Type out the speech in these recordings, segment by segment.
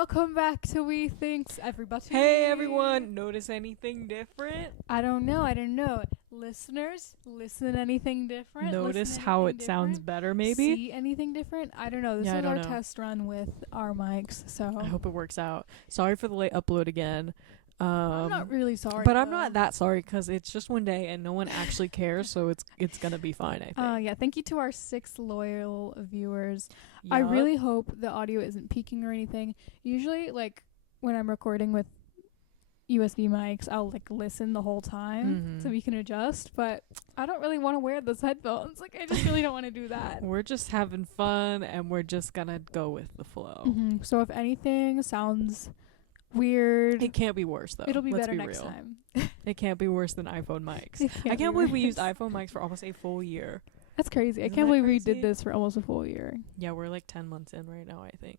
Welcome back to Wethinks, everybody. Hey everyone, notice anything different? I don't know. Listeners, listen anything different? Notice Listen how anything it sounds different? better maybe? See anything different? I don't know. This is our test run with our mics, so I hope it works out. Sorry for the late upload again. I'm not really sorry. But I'm not that sorry because it's just one day and no one actually cares, so it's gonna be fine, I think. Yeah, thank you to our 6 loyal viewers. Yup. I really hope the audio isn't peaking or anything. Usually, like, when I'm recording with USB mics, I'll, like, listen the whole time so we can adjust, but I don't really want to wear those headphones. Like, I just really don't want to do that. We're just having fun and we're just gonna go with the flow. So if anything sounds weird, It can't be worse though. it'll be Let's better be next real. time. It can't be worse than iPhone mics. I be can't believe we worse. used iPhone mics for almost a full year. That's crazy. I Isn't can't that believe we crazy? did this for almost a full year. Yeah, we're like 10 months in right now, I think.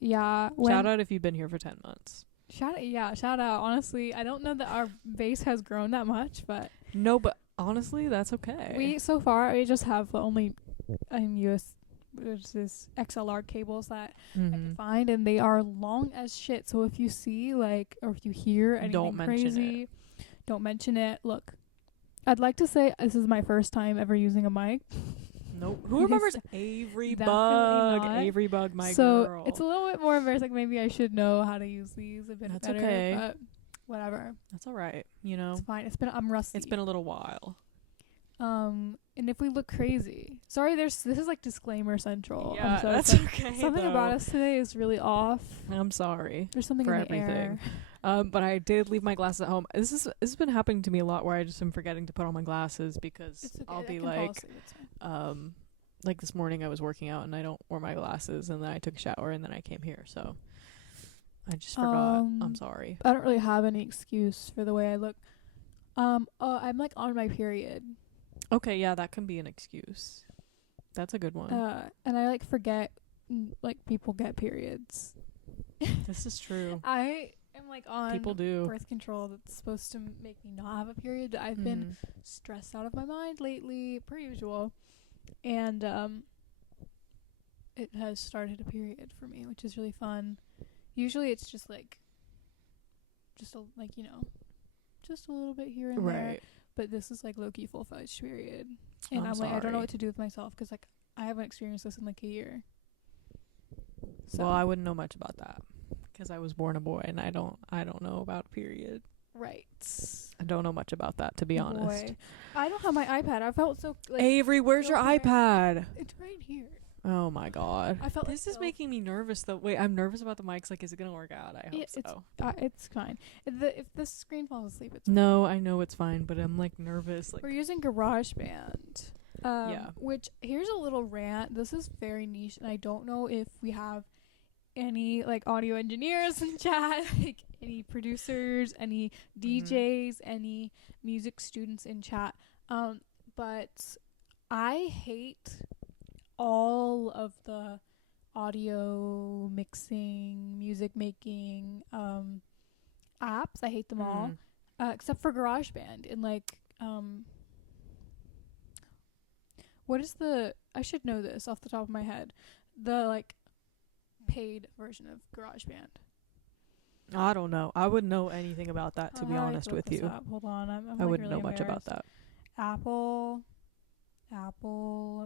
Yeah. Shout out if you've been here for 10 months. Shout out. Honestly, I don't know that our base has grown that much, but No, but honestly, that's okay. we just have the only XLR cables that I could find, and they are long as shit. So if you see or if you hear anything Don't mention crazy, don't mention it. Look, I'd like to say this is my first time ever using a mic. Nope. Who remembers Avery Definitely Bug? not. Avery Bug, my So girl. it's a little bit more embarrassing. Maybe I should know how to use these a bit That's better. okay. But whatever. That's all right. You know, It's fine. I'm rusty. it's been a little while. And if we look crazy, sorry. This is like disclaimer central. Yeah, I'm so that's sorry. okay. Something though. about us today is really off. I'm sorry There's something for in the everything. air. But I did leave my glasses at home. This has been happening to me a lot, where I just am forgetting to put on my glasses because It's okay. I'll I be can fall like, asleep, it's fine. like this morning I was working out and I don't wear my glasses, and then I took a shower and then I came here, so I just forgot. I'm sorry. I don't really have any excuse for the way I look. I'm like on my period. Okay, yeah, that can be an excuse. That's a good one. And I like forget like people get periods. This is true. I am like on People do. birth control that's supposed to make me not have a period. I've been stressed out of my mind lately, per usual, and it has started a period for me, which is really fun. Usually it's just like just a little bit here and there, Right. but this is like low-key full-fledged period, and I'm I'm like, I don't know sorry. what to do with myself because like I haven't experienced this in like a year. So Well, I wouldn't know much about that because I was born a boy, and I don't know about a period. right. I don't know much about that, to be honest. Boy. I don't have my iPad. I felt so like Avery, where's your okay. iPad? It's right here. Oh my god. I felt This like is making me nervous though. Wait, I'm nervous about the mics. Like, is it gonna work out? I hope so. It's fine. If the screen falls asleep, it's No, I know it's fine, but I'm like nervous. Like, We're using GarageBand. Yeah. Which, here's a little rant. This is very niche, and I don't know if we have any like audio engineers in chat, like any producers, any DJs, any music students in chat. But I hate all of the audio mixing, music making apps. I hate them all, except for GarageBand. And like, what is I should know this off the top of my head. The like paid version of GarageBand. I don't know. I wouldn't know anything about that, to be How do I honest look with this you. up? Hold on, I'm I like wouldn't really know much about embarrassed. that. Apple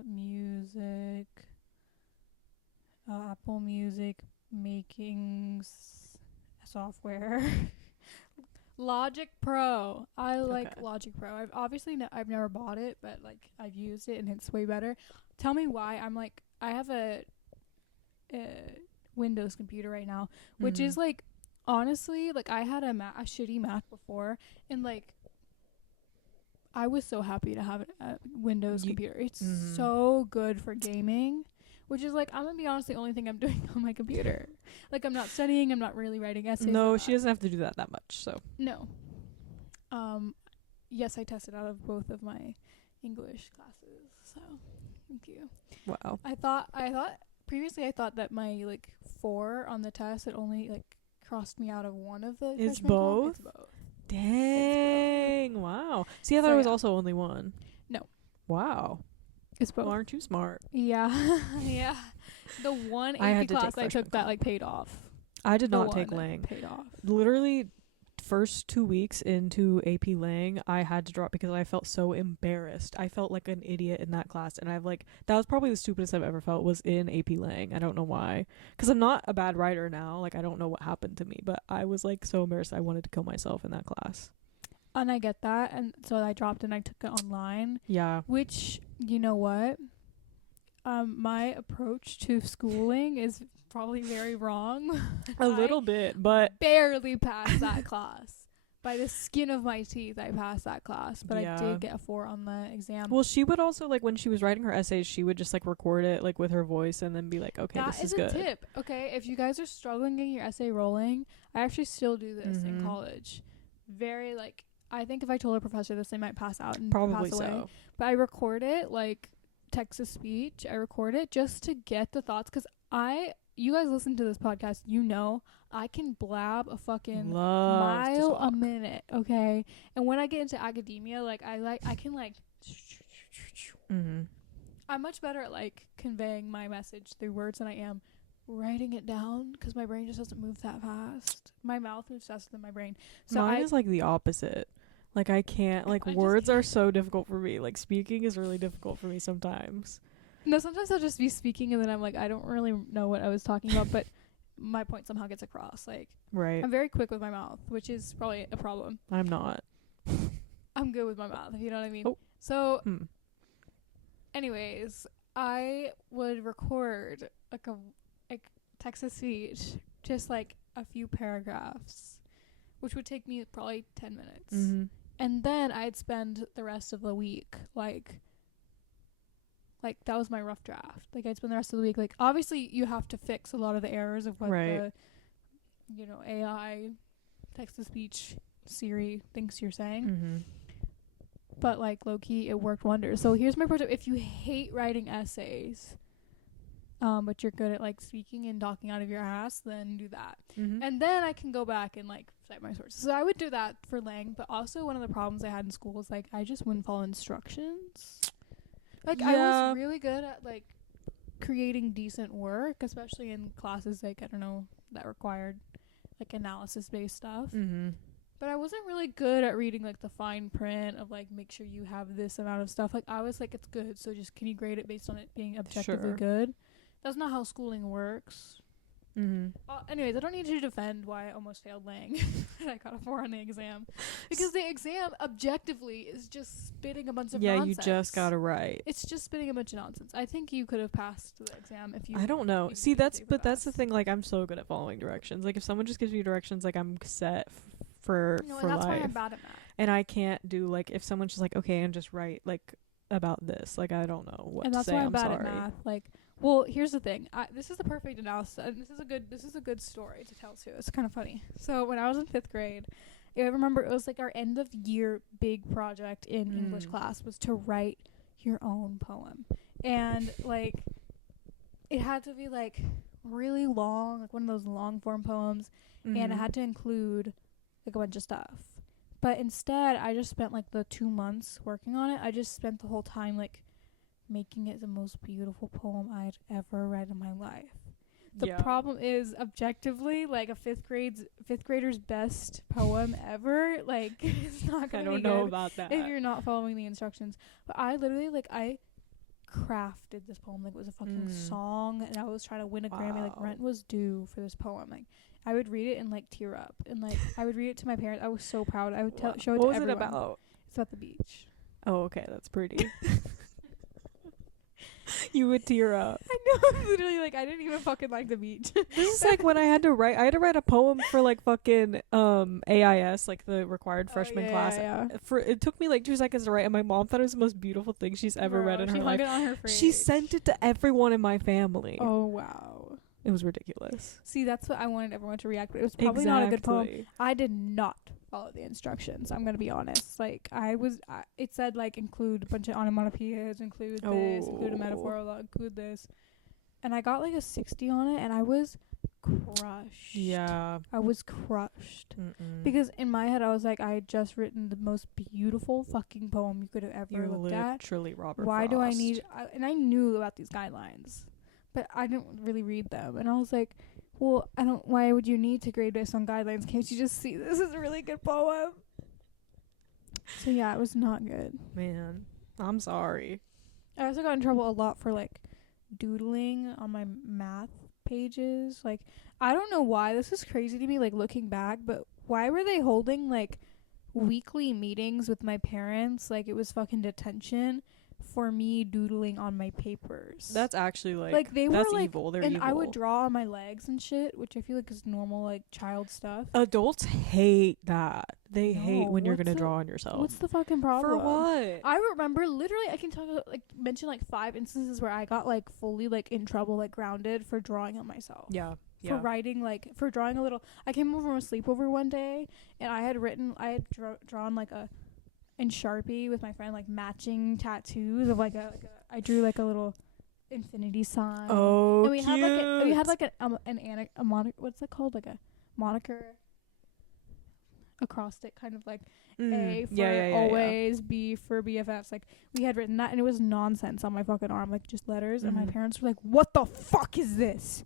Music, Apple Music making software. Logic Pro. I like Okay. Logic Pro. I've obviously I've never bought it, but like I've used it and it's way better. Tell me why. I have a Windows computer right now, which is like, honestly, like I had a shitty Mac before, and like I was so happy to have a Windows computer. It's so good for gaming, which is like, I'm gonna be honest, the only thing I'm doing on my computer. Like, I'm not studying, I'm not really writing essays. No, she doesn't have to do that much, so. No. Yes, I tested out of both of my English classes, so thank you. Wow. Previously I thought that my like 4 on the test had only like crossed me out of one of the It's freshman both? It's both. Dang. Wow. See, I thought So, it was yeah. also only one. No. Wow. It's both. Well, aren't you smart? Yeah. Yeah. The one I AP had to take class I freshman took that comp. like paid off. I did the not take one that Lang. paid off. Literally, first 2 weeks into AP Lang, I had to drop because I felt so embarrassed. I felt like an idiot in that class, and I've like that was probably the stupidest I've ever felt was in AP Lang. I don't know why, because I'm not a bad writer now. Like, I don't know what happened to me, but I was like so embarrassed. I wanted to kill myself in that class. And I get that, and so I dropped and I took it online. Yeah. Which, you know what? My approach to schooling is probably very wrong. A little bit, but barely passed that class. By the skin of my teeth, I passed that class, but yeah. I did get a 4 on the exam. Well, she would also, like, when she was writing her essays, she would just like record it like with her voice and then be like, okay, this is good. That is a tip. Okay, if you guys are struggling getting your essay rolling, I actually still do this in college. Very like, I think if I told a professor this, they might pass out and probably pass away. so. But I record it like text-to-speech. I record it just to get the thoughts, because you guys listen to this podcast, you know I can blab a fucking mile a minute, okay? And when I get into academia, like I can like I'm much better at like conveying my message through words than I am writing it down, because my brain just doesn't move that fast. My mouth moves faster than my brain. So mine is like the opposite. Like, I can't, like, words are so difficult for me. Like, speaking is really difficult for me sometimes. No, sometimes I'll just be speaking and then I'm like, I don't really know what I was talking about, but my point somehow gets across. Like, right. I'm very quick with my mouth, which is probably a problem. I'm not. I'm good with my mouth, if you know what I mean. Oh. So, anyways, I would record like text-to-speech, just like a few paragraphs, which would take me probably 10 minutes. And then I'd spend the rest of the week like that was my rough draft. Like, I'd spend the rest of the week, like, obviously you have to fix a lot of the errors of what the, you know, AI, text-to-speech, Siri thinks you're saying. But, like, low-key, it worked wonders. So here's my project. If you hate writing essays, but you're good at, like, speaking and talking out of your ass, then do that. And then I can go back and, like, cite my sources. So I would do that for Lang, but also one of the problems I had in school is, like, I just wouldn't follow instructions. Like, I was really good at, like, creating decent work, especially in classes, like, I don't know, that required, like, analysis-based stuff. But I wasn't really good at reading, like, the fine print of, like, make sure you have this amount of stuff. Like, I was like, it's good, so just can you grade it based on it being objectively good? That's not how schooling works. Anyways, I don't need to defend why I almost failed Lang and I got a 4 on the exam, because the exam objectively is just spitting a bunch of nonsense. You just gotta write. It's just spitting a bunch of nonsense. I think you could have passed the exam if you. I don't know. See, that's the thing. Like, I'm so good at following directions. Like, if someone just gives me directions, like, I'm set for that's life. why I'm bad at math. And I can't do, like, if someone's just like, okay, and just write like about this. Like, I don't know what to say. And that's why I'm bad sorry. at math. Like. Well, here's the thing. This is the perfect analysis. This is a good story to tell too. It's kind of funny. So when I was in 5th grade, I remember it was like our end of year big project in English class was to write your own poem, and like it had to be like really long, like one of those long form poems, and it had to include like a bunch of stuff. But instead, I just spent like the 2 months working on it. I just spent the whole time like making it the most beautiful poem I'd ever read in my life. The problem is, objectively, like a 5th grader's best poem ever, like it's not gonna be good. I don't know about that if you're not following the instructions. But I literally I crafted this poem like it was a fucking song, and I was trying to win a Grammy. Like, rent was due for this poem. Like, I would read it and like tear up, and like I would read it to my parents. I was so proud. I would show it to everyone. What was it about? It's about the beach. Oh, okay, that's pretty. You would tear up. I know, literally, like, I didn't even fucking like the beach. This is like when I had to write a poem for like fucking AIS, like the required freshman class. It took me like 2 seconds to write, and my mom thought it was the most beautiful thing she's ever read in her life. She hung it on her fridge. She sent it to everyone in my family. Oh wow. It was ridiculous. See, that's what I wanted everyone to react to. It was probably not a good poem. I did not follow the instructions. I'm going to be honest. Like, it said, like, include a bunch of onomatopoeias, include this, include a metaphor, include this. And I got, like, a 60 on it, and I was crushed. Yeah. I was crushed. Because in my head, I was like, I had just written the most beautiful fucking poem you could have ever looked at. Literally Robert Why Frost. do I need... and I knew about these guidelines, but I didn't really read them. And I was like, well, why would you need to grade based on guidelines? Can't you just see this is a really good poem? So yeah, it was not good. Man, I'm sorry. I also got in trouble a lot for like doodling on my math pages. Like, I don't know why. This is crazy to me, like, looking back, but why were they holding like weekly meetings with my parents? Like, it was fucking detention for me doodling on my papers. That's actually like they that's were like evil. They're and evil. I would draw on my legs and shit, which I feel like is normal like child stuff. Adults hate that. They hate when you're what's gonna the- draw on yourself. What's the fucking problem? For what? I remember literally I can mention like 5 instances where I got like fully like in trouble, like grounded for drawing on myself. Yeah. For writing, like for drawing a little. I came over from a sleepover one day and I had drawn like a in Sharpie with my friend like matching tattoos of like a I drew like a little infinity sign. Oh, and we cute. had like a moniker. What's it called? Like a moniker, acrostic, kind of like A for always, B for BFFs. Like we had written that, and it was nonsense on my fucking arm, like just letters. And my parents were like, "What the fuck is this?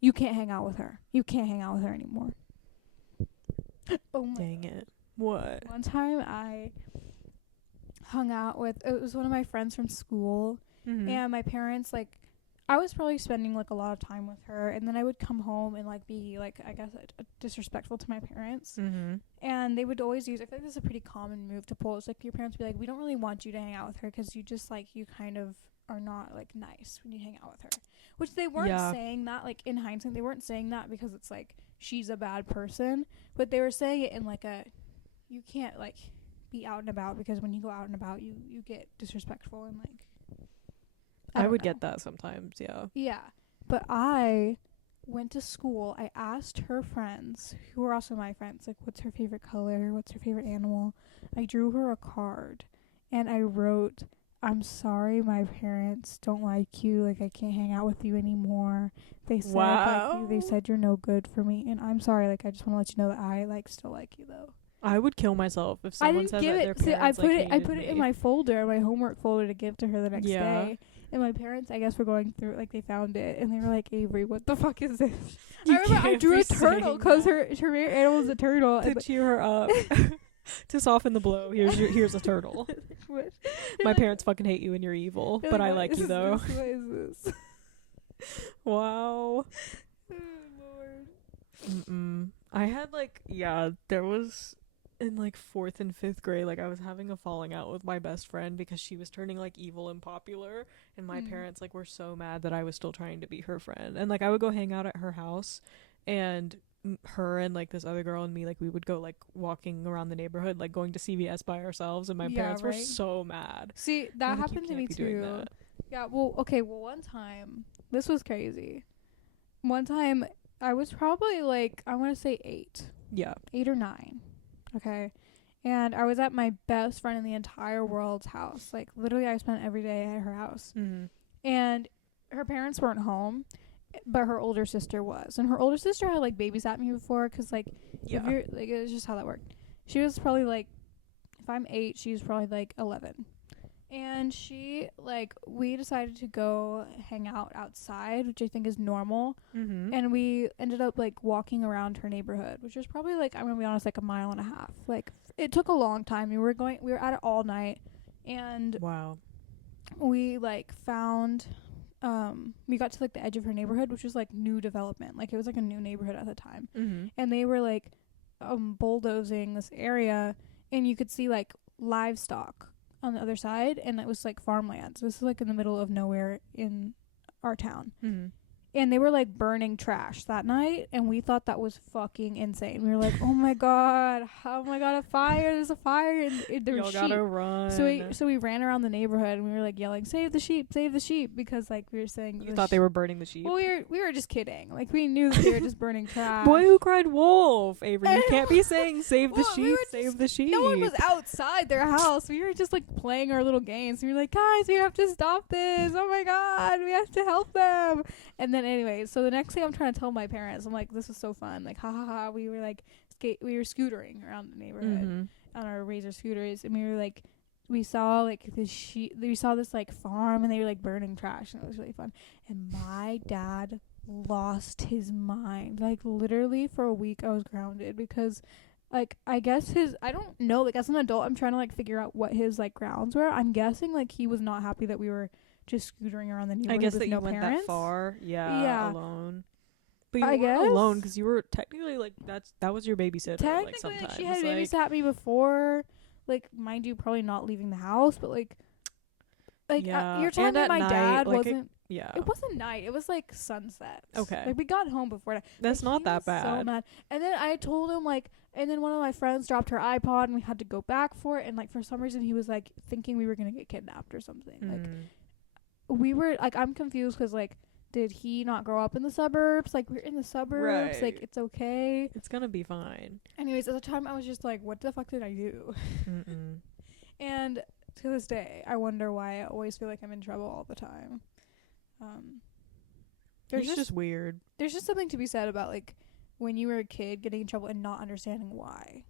You can't hang out with her. You can't hang out with her anymore." Oh my Dang it! What? One time I hung out with, it was one of my friends from school, and my parents, like, I was probably spending like a lot of time with her, and then I would come home and like be like, I guess, disrespectful to my parents, and they would always use, I feel like this is a pretty common move to pull. It's like your parents would be like, we don't really want you to hang out with her because you just like, you kind of are not like nice when you hang out with her, which they weren't saying that, like in hindsight they weren't saying that because it's like she's a bad person, but they were saying it in like a, you can't like be out and about because when you go out and about you get disrespectful and like I would get that sometimes. Yeah, but I went to school. I asked her friends, who were also my friends, like, what's her favorite color? What's her favorite animal? I drew her a card, and I wrote, "I'm sorry, my parents don't like you. Like, I can't hang out with you anymore. They said like they said you're no good for me, and I'm sorry. Like, I just want to let you know that I like still like you though." I would kill myself if someone said that their parents I put it in my folder, my homework folder, to give to her the next day. And my parents, I guess, were going through, like, they found it, and they were like, "Avery, what the fuck is this?" I remember I drew a turtle, because her favorite animal is a turtle. To cheer her up. To soften the blow, here's a turtle. My parents fucking hate you and you're evil, but I like you, though. What is this? Wow. Oh, Lord. I had, like, there was... in like 4th and 5th grade, like I was having a falling out with my best friend because she was turning like evil and popular, and my parents like were so mad that I was still trying to be her friend. And like I would go hang out at her house, and her and like this other girl and me, like we would go like walking around the neighborhood, like going to C.V.S by ourselves, and my parents were so mad. See, that happened to me too. Yeah, well, okay, well, one time, this was crazy. One time I was probably like, I want to say 8 or 9. Okay, and I was at my best friend in the entire world's house. Like, literally, I spent every day at her house. And her parents weren't home, but her older sister was. And her older sister had, like, babysat me before, because, like, if you're, like, it was just how that worked. She was probably, like, if I'm 8, she was probably, like, 11. And she, like, we decided to go hang out outside, which I think is normal. And we ended up, like, walking around her neighborhood, which was probably, like, I'm going to be honest, like, a mile and a half. Like, it took a long time. We were at it all night. And we, like, found, we got to, like, the edge of her neighborhood, which was, like, new development. Like, it was, like, a new neighborhood at the time. And they were, like, bulldozing this area, and you could see, like, livestock on the other side, and it was like farmland. So this is like in the middle of nowhere in our town. And they were like burning trash that night, and we thought that was fucking insane. We were like, oh my god, a fire, there's a fire, and there were sheep. Gotta run. So we ran around the neighborhood, and we were like yelling, save the sheep, because like we were saying you thought they were burning the sheep. Well, we were just kidding. Like, we knew that they were just burning trash. Boy who cried wolf, Avery. You can't be saying save the sheep, save the sheep. No one was outside their house. We were just like playing our little games. We were like, guys, we have to stop this. Oh my god, we have to help them. And then anyway, so the next day I'm trying to tell my parents, I'm like, this was so fun. Like, ha ha ha. We were like, we were scootering around the neighborhood on our Razor scooters, and we were like, we saw like we saw this like farm, and they were like burning trash, and it was really fun. And my dad lost his mind. Like, literally for a week I was grounded because, like, I guess I don't know, like, as an adult I'm trying to like figure out what his like grounds were. I'm guessing like he was not happy that we were just scootering around the neighborhood. I guess with that no you went parents. that far. Yeah. Alone. But you I weren't guess alone because you were technically like that was your babysitter. Technically, like, sometimes she had like, babysat me before. Like, mind you, probably not leaving the house, but like yeah. you're telling me my dad like wasn't. Yeah. It wasn't night. It was like sunset. Okay. Like, we got home before that. That's Like, not he that was bad. So mad. And then I told him like, and then one of my friends dropped her iPod and we had to go back for it. And like for some reason he was like thinking we were gonna get kidnapped or something. Like, we were like, I'm confused because like, did he not grow up in the suburbs? Like, we're in the suburbs. Right. Like, it's okay. It's gonna be fine. Anyways, at the time I was just like, what the fuck did I do? And to this day, I wonder why I always feel like I'm in trouble all the time. It's just weird. There's just something to be said about like when you were a kid getting in trouble and not understanding why.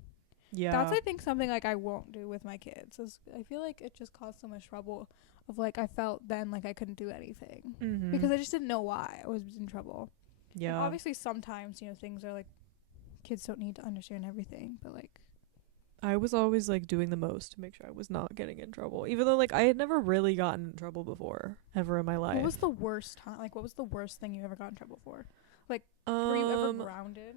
Yeah. That's, I think, something like I won't do with my kids. I feel like it just caused so much trouble. Of like, I felt then like I couldn't do anything because I just didn't know why I was in trouble. Yeah. And obviously, sometimes things are like kids don't need to understand everything, but like I was always like doing the most to make sure I was not getting in trouble, even though like I had never really gotten in trouble before ever in my life. What was the worst time? Like, what was the worst thing you ever got in trouble for? Like, were you ever grounded?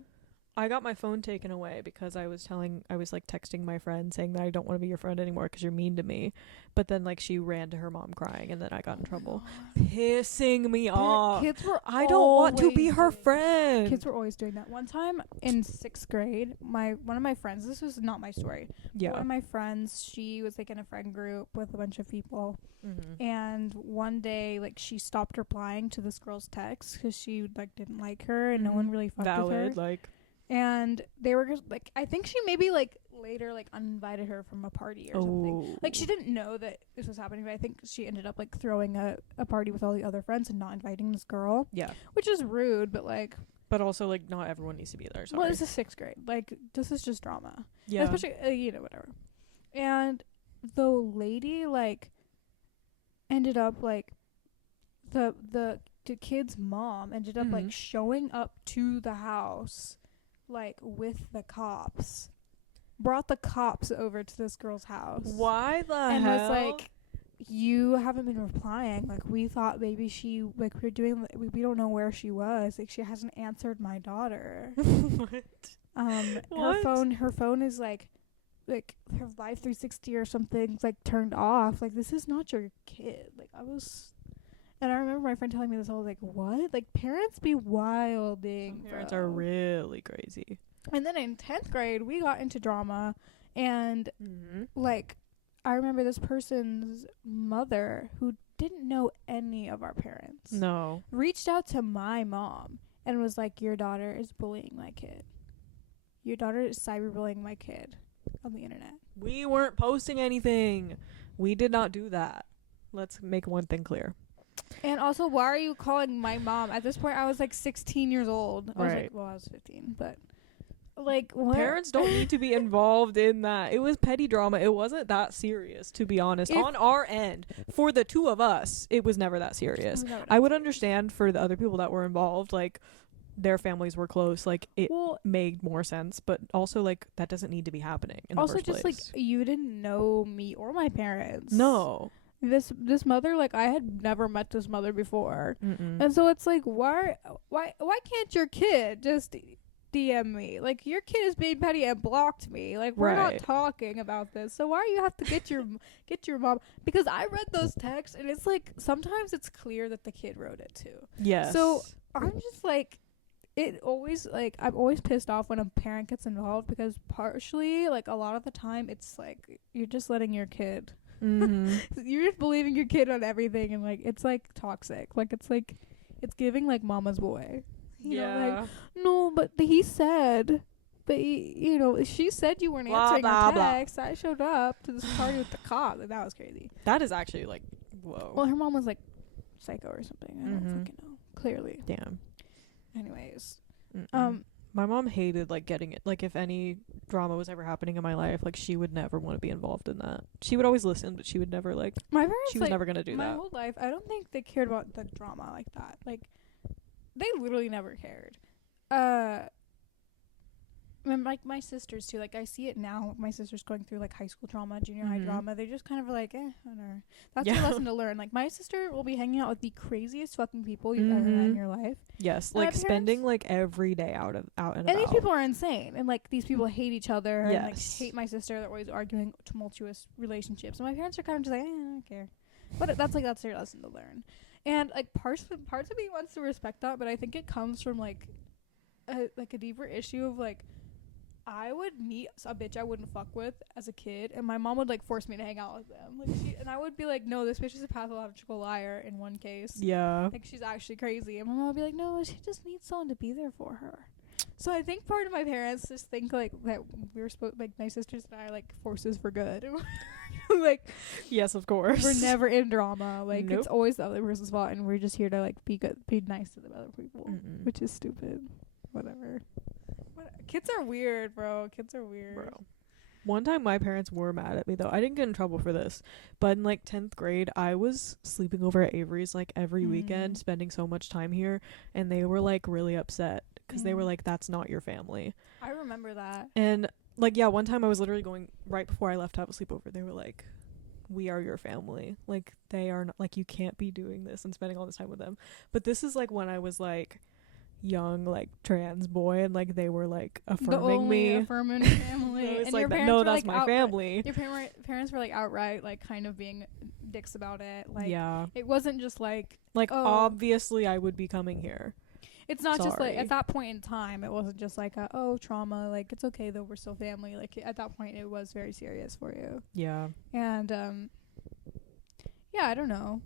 I got my phone taken away because I was like texting my friend saying that I don't want to be your friend anymore because you're mean to me. But then like she ran to her mom crying and then I got in trouble. Pissing me off. Kids were I don't want to be her friend. Kids were always doing that. One time in 6th grade, one of my friends, this was not my story. Yeah. One of my friends, she was like in a friend group with a bunch of people. And one day, like, she stopped replying to this girl's text because she like didn't like her and no one really fucked with her. Like. And they were just like, I think she maybe like later like uninvited her from a party or something. Like, she didn't know that this was happening, but I think she ended up like throwing a party with all the other friends and not inviting this girl. Yeah. Which is rude, but like. But also like not everyone needs to be there. Sorry. Well, this is 6th grade. Like, this is just drama. Yeah. Especially whatever. And the lady like ended up like the kid's mom ended up like showing up to the house like with the cops, brought the cops over to this girl's house. Why the and hell? Was like, you haven't been replying. Like, we thought maybe she like we're doing. We don't know where she was. Like, she hasn't answered my daughter. What? Her phone is like her Live 360 or something's like turned off. Like, this is not your kid. Like, and I remember my friend telling me this. I was like, what? Like, parents be wilding. Some parents are really crazy. And then in 10th grade, we got into drama, and like, I remember this person's mother, who didn't know any of our parents, reached out to my mom and was like, your daughter is bullying my kid. Your daughter is cyberbullying my kid on the internet. We weren't posting anything. We did not do that. Let's make one thing clear. And also, why are you calling my mom? At this point, I was like 16 years old. I was like, well, I was 15, but like, what? Parents don't need to be involved in that. It was petty drama. It wasn't that serious, to be honest. On our end, for the two of us, it was never that serious. I would understand for the other people that were involved, like, their families were close, like, it made more sense, but also, like, that doesn't need to be happening in the first place. Like, you didn't know me or my parents. No. This mother, like, I had never met this mother before. And so it's like, why can't your kid just DM me? Like, your kid is being petty and blocked me. Like, we're not talking about this. So why do you have to get your mom? Because I read those texts, and it's like, sometimes it's clear that the kid wrote it too. Yes. So I'm just like, I'm always pissed off when a parent gets involved, because partially, like, a lot of the time it's like you're just letting your kid you're just believing your kid on everything, and like, it's like toxic. Like, it's giving like mama's boy. You know, like, no, but he said, but she said you weren't answering her text. I showed up to this party with the cop. Like, that was crazy. That is actually like, whoa. Well, her mom was like psycho or something. I don't fucking know. Clearly. Damn. Anyways, my mom hated like getting it. Like, if any drama was ever happening in my life, like, she would never want to be involved in that. She would always listen, but she would never like. My parents, she was never gonna do my that. My whole life, I don't think they cared about the drama like that. Like, they literally never cared. And like my sisters too, like I see it now. My sister's going through like high school drama, junior high drama. They just kind of are like, whatever. That's your lesson to learn. Like my sister will be hanging out with the craziest fucking people you've ever met in your life. Yes, and like spending like every day out and about. And these people are insane, and like these people hate each other. Yes. And like hate my sister. They're always arguing, tumultuous relationships. And my parents are kind of just like, I don't care. But that's their lesson to learn. And like parts of me wants to respect that, but I think it comes from like a deeper issue of like, I would meet a bitch I wouldn't fuck with as a kid, and my mom would like force me to hang out with them. Like and I would be like, no, this bitch is a pathological liar in one case. Yeah. Like she's actually crazy. And my mom would be like, no, she just needs someone to be there for her. So I think part of my parents just think like that we were supposed, like my sisters and I are like forces for good. Like, yes, of course. We're never in drama. Like Nope. It's always the other person's fault, and we're just here to like be good, be nice to the other people, which is stupid. Whatever. Kids are weird, bro. Kids are weird. Bro. One time my parents were mad at me though. I didn't get in trouble for this, but in like 10th grade I was sleeping over at Avery's like every weekend, spending so much time here, and they were like really upset because they were like, that's not your family. I remember that. And like, yeah, one time I was literally going right before I left to have a sleepover. They were like, we are your family. Like they are not, like, you can't be doing this and spending all this time with them. But this is like when I was like young, like trans boy, and like they were like affirming me. Affirming family. It's and like your that, parents no, were, that's like, my family. Your parents were like outright like kind of being dicks about it. Like yeah, it wasn't just like obviously I would be coming here. It's not just like at that point in time. It wasn't just like trauma. Like it's okay though, we're still family. Like at that point, it was very serious for you. Yeah. And yeah, I don't know.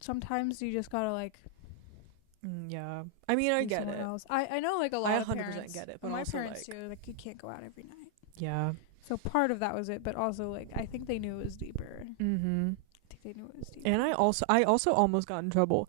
Sometimes you just gotta like. Yeah, I mean, I get it. Else. I know like a lot of parents. I 100% get it, but my also parents like, too. Like you can't go out every night. Yeah. So part of that was it, but also like I think they knew it was deeper. I think they knew it was deeper. And I also almost got in trouble.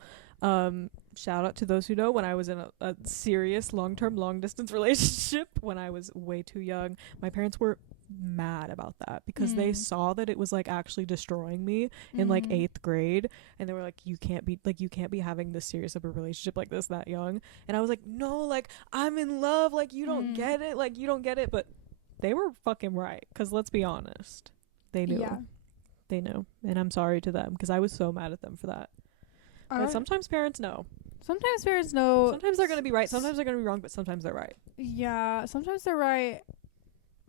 Shout out to those who know, when I was in a serious long-term long-distance relationship when I was way too young, my parents were mad about that because they saw that it was like actually destroying me in like 8th grade, and they were like, you can't be having this serious of a relationship like this that young. And I was like, no, like I'm in love, like you don't get it. But they were fucking right, because let's be honest, they knew. They knew, and I'm sorry to them because I was so mad at them for that. But sometimes parents know. Sometimes they're gonna be right, sometimes they're gonna be wrong, but sometimes they're right. Yeah, sometimes they're right.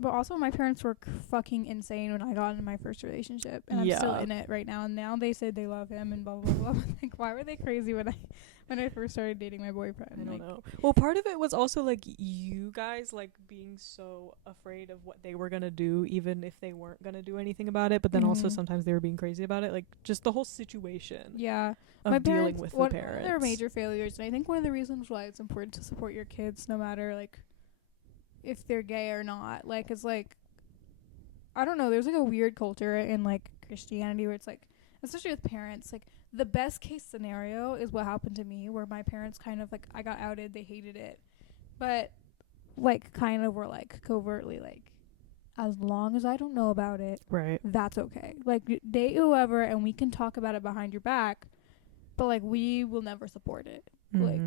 But also my parents were fucking insane when I got into my first relationship, and I'm still in it right now. And now they said they love him and blah blah blah. Like, why were they crazy when I first started dating my boyfriend? I don't know. Well, part of it was also like you guys like being so afraid of what they were gonna do, even if they weren't gonna do anything about it. But then also sometimes they were being crazy about it, like just the whole situation. Yeah, of my dealing with the parents. One of their major failures, and I think one of the reasons why it's important to support your kids, no matter like if they're gay or not. Like, it's like, I don't know, there's like a weird culture in like Christianity where it's like, especially with parents, like the best case scenario is what happened to me, where my parents kind of like, I got outed, they hated it, but like kind of were like covertly like, as long as I don't know about it, right, that's okay. Like, date whoever and we can talk about it behind your back, but like we will never support it. Like,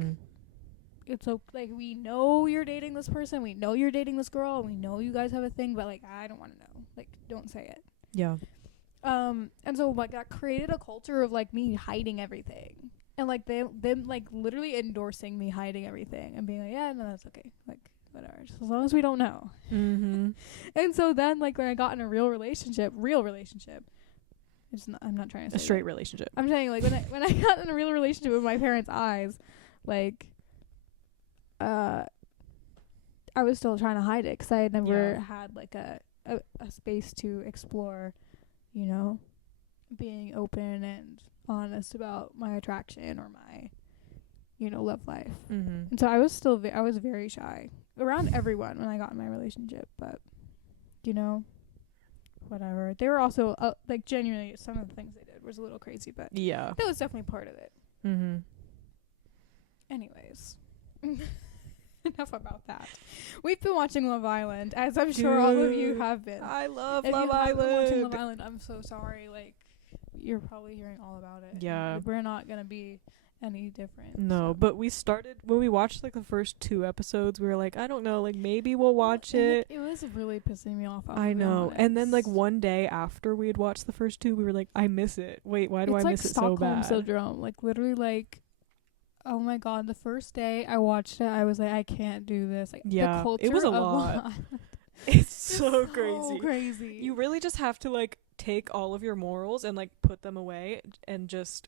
it's so like, we know you're dating this person, we know you're dating this girl, we know you guys have a thing, but like I don't want to know. Like, don't say it. Yeah. And so like that created a culture of like me hiding everything, and like them like literally endorsing me hiding everything and being like, yeah, no, that's okay, like whatever, just as long as we don't know. And so then like when I got in a real relationship, I'm not trying to say a straight relationship. I'm saying like when I got in a real relationship with my parents' eyes, like I was still trying to hide it because I had never had like a space to explore, you know, being open and honest about my attraction or my, you know, love life. And so I was still I was very shy around everyone when I got in my relationship, but you know, whatever. They were also like genuinely, some of the things they did was a little crazy, but yeah, that was definitely part of it. Anyways. Enough about that. We've been watching Love Island, as I'm sure all of you have been. I love if Love you Island. Been watching Love Island, I'm so sorry. Like, you're probably hearing all about it. Yeah. We're not gonna be any different. No, so. but we started when we watched like the first 2 episodes. We were like, I don't know, like maybe we'll watch it. It was really pissing me off. I know. And then like one day after we had watched the first 2, we were like, I miss it. Wait, why do I miss it so bad? It's like Stockholm syndrome. Like literally, like, oh my god, the first day I watched it, I was like, I can't do this. Like, yeah, the culture it was a of lot. It's so crazy. crazy. You really just have to like take all of your morals and like put them away and just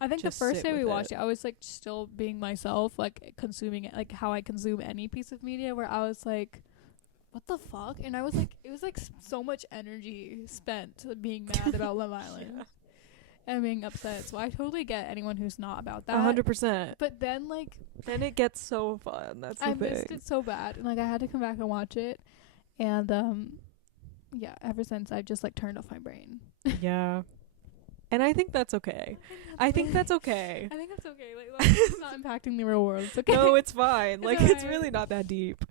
I think the first day we watched it, I was like still being myself, like consuming it, like how I consume any piece of media, where I was like, what the fuck? And I was like, it was like so much energy spent being mad about Love Island and being upset. So I totally get anyone who's not about that. 100%. But then like then it gets so fun. That's the thing. I missed it so bad, and like I had to come back and watch it. And ever since I've just like turned off my brain. Yeah. And I think that's okay. I think that's okay. I think that's okay. Like it's not impacting the real world. It's okay. No, it's fine. Like it's it's really not that deep.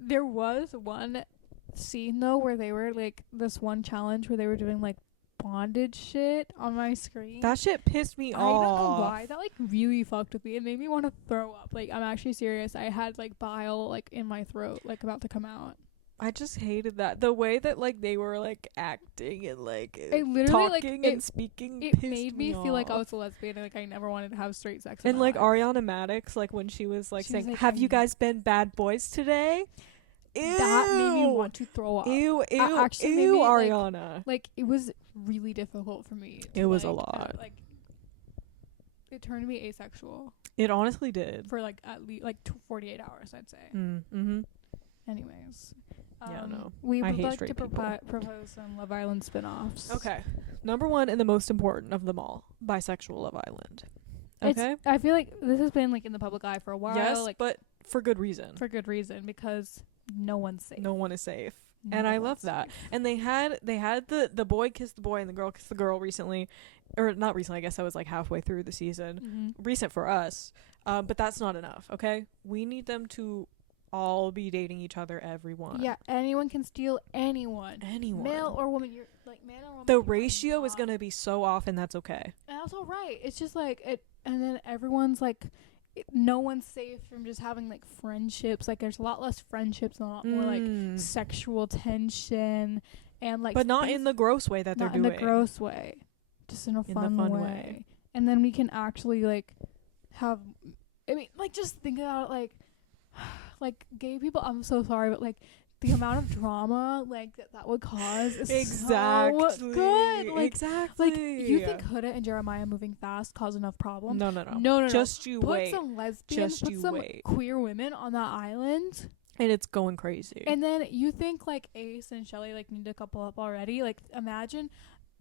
There was one scene though where they were like this one challenge where they were doing like bondage shit on my screen. That shit pissed me off. I don't know why. That like really fucked with me. It made me want to throw up. Like I'm actually serious. I had like bile like in my throat, like about to come out. I just hated that. The way that like they were like acting and like talking and speaking. It made me feel like I was a lesbian and like I never wanted to have straight sex. And in like my life. Ariana Madix, like when she was like saying, like, "Have you guys been bad boys today?" Ew. That made me want to throw up. Ew, Ariana. Like it was really difficult for me. It was a lot. Like it turned me asexual. It honestly did. For like at least like 48 hours, I'd say. Mm-hmm. Anyways. No. We would like to propose some Love Island spin-offs. Okay. Number 1 and the most important of them all, bisexual Love Island. Okay. I feel like this has been like in the public eye for a while. Yes, like, but for good reason. Because no one's safe. No one is safe. And I love that. And they had the boy kiss the boy and the girl kiss the girl recently, or not recently. I guess that was like halfway through the season. Mm-hmm. Recent for us, but that's not enough. Okay, we need them to all be dating each other. Everyone. Yeah, anyone can steal anyone. Male or woman. You're like man or woman. The ratio is gonna be so off, and that's okay. And that's all right. It's just like it, and then everyone's like. No one's safe from just having like friendships. Like there's a lot less friendships and a lot more like sexual tension and like, but not in the gross way that they're doing. Not in the gross way, just in a fun way. And then we can actually like have. I mean, like just think about it, like gay people. I'm so sorry, but like. The amount of drama like that would cause is so good. Like, exactly. Like you think Huda and Jeremiah moving fast cause enough problems? No. Just you wait. Put some lesbians, put some queer women on that island, and it's going crazy. And then you think like Ace and Shelly like need to couple up already? Like imagine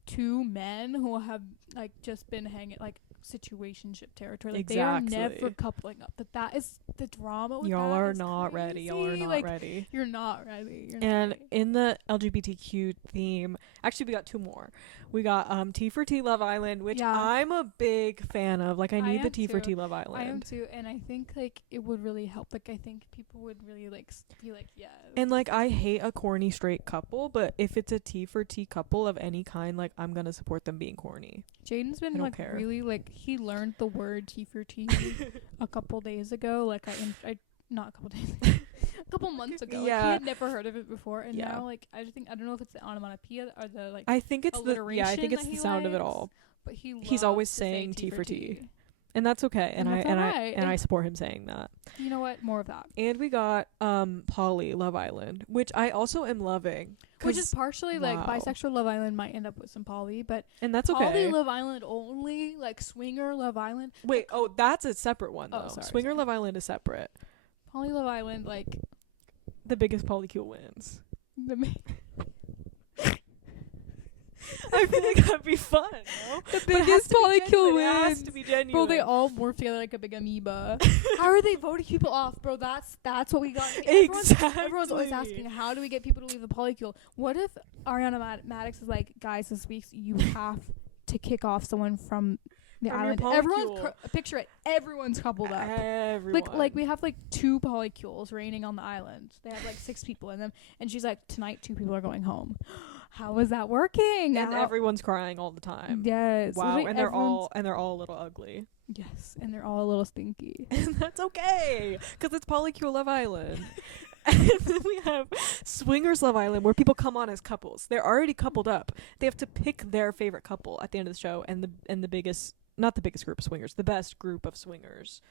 2 men who have like just been hanging like situationship territory. Like exactly. They are never coupling up. But that is the drama with Y'all that are is not crazy. ready. Y'all are not like, ready. You're not ready. In the LGBTQ theme, actually we got 2 more. We got T for T Love Island, which I'm a big fan of. Like I need the T for T Love Island. I am too, and I think like it would really help. Like I think people would really like be like yes. And like I hate a corny straight couple, but if it's a T for T couple of any kind, like I'm gonna support them being corny. Jaden's been like really like he learned the word T for T a couple days ago. Like I not a couple days ago. A couple months ago. Like, he had never heard of it before, and now like I don't know if it's the onomatopoeia or the like I think it's the sound of it all. But he's always saying T for T. And that's okay. And I support him saying that. You know what? More of that. And we got Polly Love Island, which I also am loving. Which is partially like bisexual Love Island might end up with some poly, but and that's okay. Poly Love Island only, like swinger Love Island. Wait, that's a separate one though. Swinger Love Island is separate. Poly Love Island, like the biggest polycule wins. I feel like that'd be fun. No? The biggest polycule wins. It has to be genuine. Bro, they all morph together like a big amoeba. How are they voting people off, bro? That's what we got. Exactly. Everyone's always asking, how do we get people to leave the polycule? What if Ariana Madix is like, guys, this week you have to kick off someone from the island. Everyone's picture it. Everyone's coupled up. Everyone. Like we have like 2 polycules reigning on the island. They have like 6 people in them, and she's like, tonight 2 people are going home. how is that working? And everyone's crying all the time. Yes. Wow. And they're all a little ugly. Yes, and they're all a little stinky. And that's okay, because it's Polycule Love Island. And then we have Swingers Love Island, where people come on as couples. They're already coupled up. They have to pick their favorite couple at the end of the show, and the biggest, not the biggest group of swingers, the best group of swingers,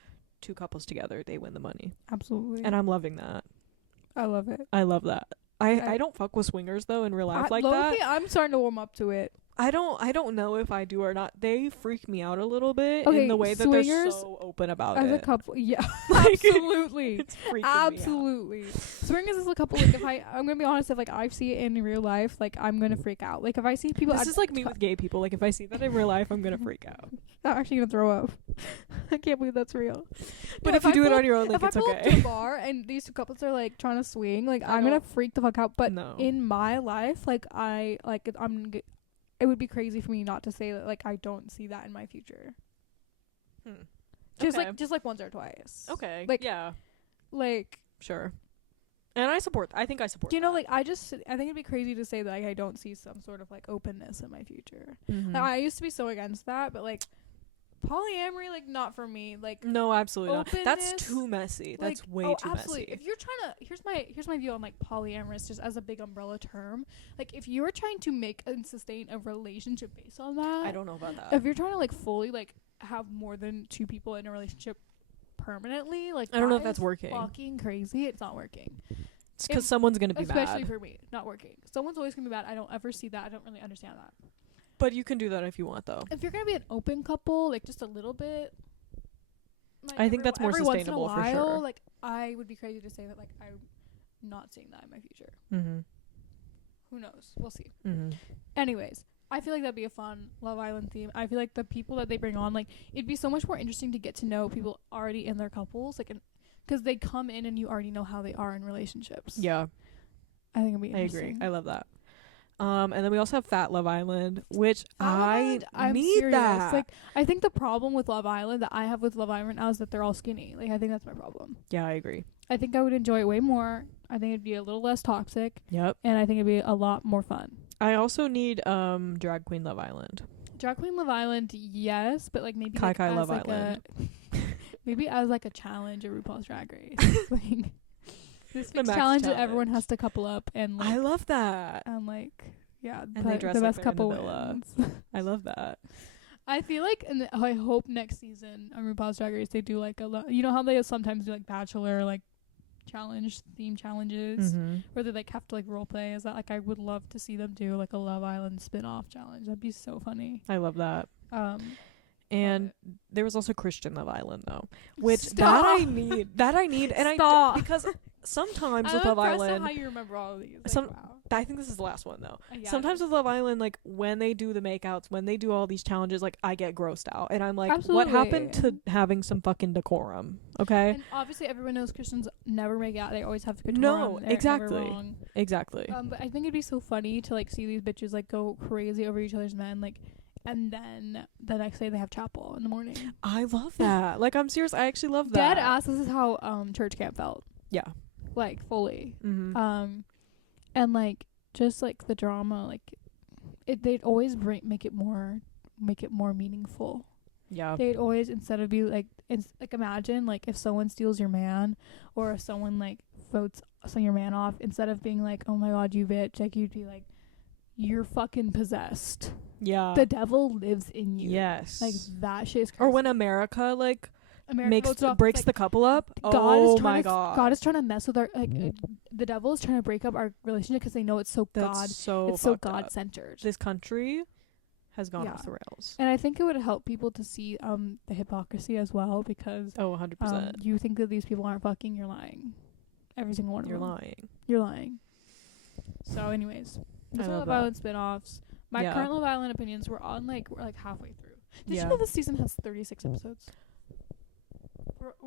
2 couples together, they win the money. Absolutely. And I'm loving that. I love it. I love that. I don't fuck with swingers though in real life like that. I'm starting to warm up to it. I don't know if I do or not. They freak me out a little bit in the way that swingers, they're so open about as it. a couple, yeah, Like, absolutely, it's freaking absolutely. me out. Swingers is a couple. Like, if I'm gonna be honest, if like I see it in real life, like I'm gonna freak out. Like if I see people, This is like me with gay people. Like if I see that in real life, I'm gonna freak out. I'm actually gonna throw up. I can't believe that's real. But No, if you do it on your own, like it's if I pull up to okay. a bar and these 2 couples are like trying to swing, like I'm gonna freak the fuck out. But No. in my life, like it would be crazy for me not to say that like I don't see that in my future. Just like once or twice. Okay. Like yeah. Like Sure. And I support you know, like I think it'd be crazy to say that like, I don't see some sort of like openness in my future. Mm-hmm. Like, I used to be so against that, but like polyamory, like not for me. Like no, absolutely not. That's openness, too messy. That's like, way too absolutely. messy. If you're trying to, here's my view on like polyamorous, just as a big umbrella term. Like if you're trying to make and sustain a relationship based on that, I don't know about that. if you're trying to like fully like have more than 2 people in a relationship permanently, like I don't know if that's working. Fucking crazy. It's not working. It's because someone's gonna be especially mad. for me, not working. Someone's always gonna be bad. I don't ever see that. I don't really understand that. But you can do that if you want, though. If you're gonna be an open couple, like just a little bit, like I think that's more sustainable for sure. Like I would be crazy to say that like I'm not seeing that in my future. Mm-hmm. Who knows? We'll see. Mm-hmm. Anyways, I feel like that'd be a fun Love Island theme. I feel like the people that they bring on, like it'd be so much more interesting to get to know people already in their couples, like, because they come in and you already know how they are in relationships. Yeah, I think it'd be interesting. I agree. I love that. And then we also have Fat Love Island, which I'm need serious. that. Like, I think the problem with Love Island that I have with Love Island now is that they're all skinny. Like, I think that's my problem. Yeah, I agree. I think I would enjoy it way more. I think it'd be a little less toxic. Yep. And I think it'd be a lot more fun. I also need Drag Queen Love Island. Drag Queen Love Island, yes, but like maybe Kai like Kai as Love like Island. maybe as like a challenge of RuPaul's Drag Race. Like, this The max challenge that challenge. everyone has to couple up and like, I love that. and like, yeah, And they dress the like best they're in the couple villa. wins. I love that. I feel like, and I hope next season on RuPaul's Drag Race they do like a lot. You know how they sometimes do like Bachelor like theme challenges Mm-hmm. where they like have to like role play. Is that like I would love to see them do like a Love Island spin-off challenge. That'd be so funny. I love that. Um, And there was also Christian Love Island though, which Stop. that I need, and Stop. because sometimes I'm with Love impressed at Island, how you remember all of these. Like, wow. I think this is the last one though. Yeah, Sometimes with Love Island, like when they do the makeouts, when they do all these challenges, like I get grossed out, and I'm like, Absolutely. what happened to having some fucking decorum? Okay. And obviously everyone knows Christians never make out. They always have good No, decorum. They're exactly. never wrong. Exactly. But I think it'd be so funny to like see these bitches like go crazy over each other's men, like, and then the next day they have chapel in the morning. I love that. Like I'm serious. I actually love that. Dead ass. This is how church camp felt. Yeah. Like fully. Mm-hmm. And like just like the drama, like they'd always make it more meaningful. Yeah. They'd always, instead of be like, like imagine like if someone steals your man, or if someone like votes your man off, instead of being like, oh my god, you bitch, like you'd be like, you're fucking possessed. Yeah. The devil lives in you. Yes. Like that shit is crazy. Or when America like America votes off, breaks like, the couple up. God Oh is my trying to, god. God is trying to mess with our like. The devil is trying to break up our relationship because they know it's so That's so it's so fucked up. God centered. This country has gone Yeah. off the rails. And I think it would help people to see the hypocrisy as well, because Oh, 100%. you think that these people aren't fucking, you're lying. Every single one of You're them. lying. You're lying. So anyways, those I are love Love Island spin-offs. My Yeah. current Love Island opinions we're like halfway through. Did Yeah. you know this season has 36 episodes?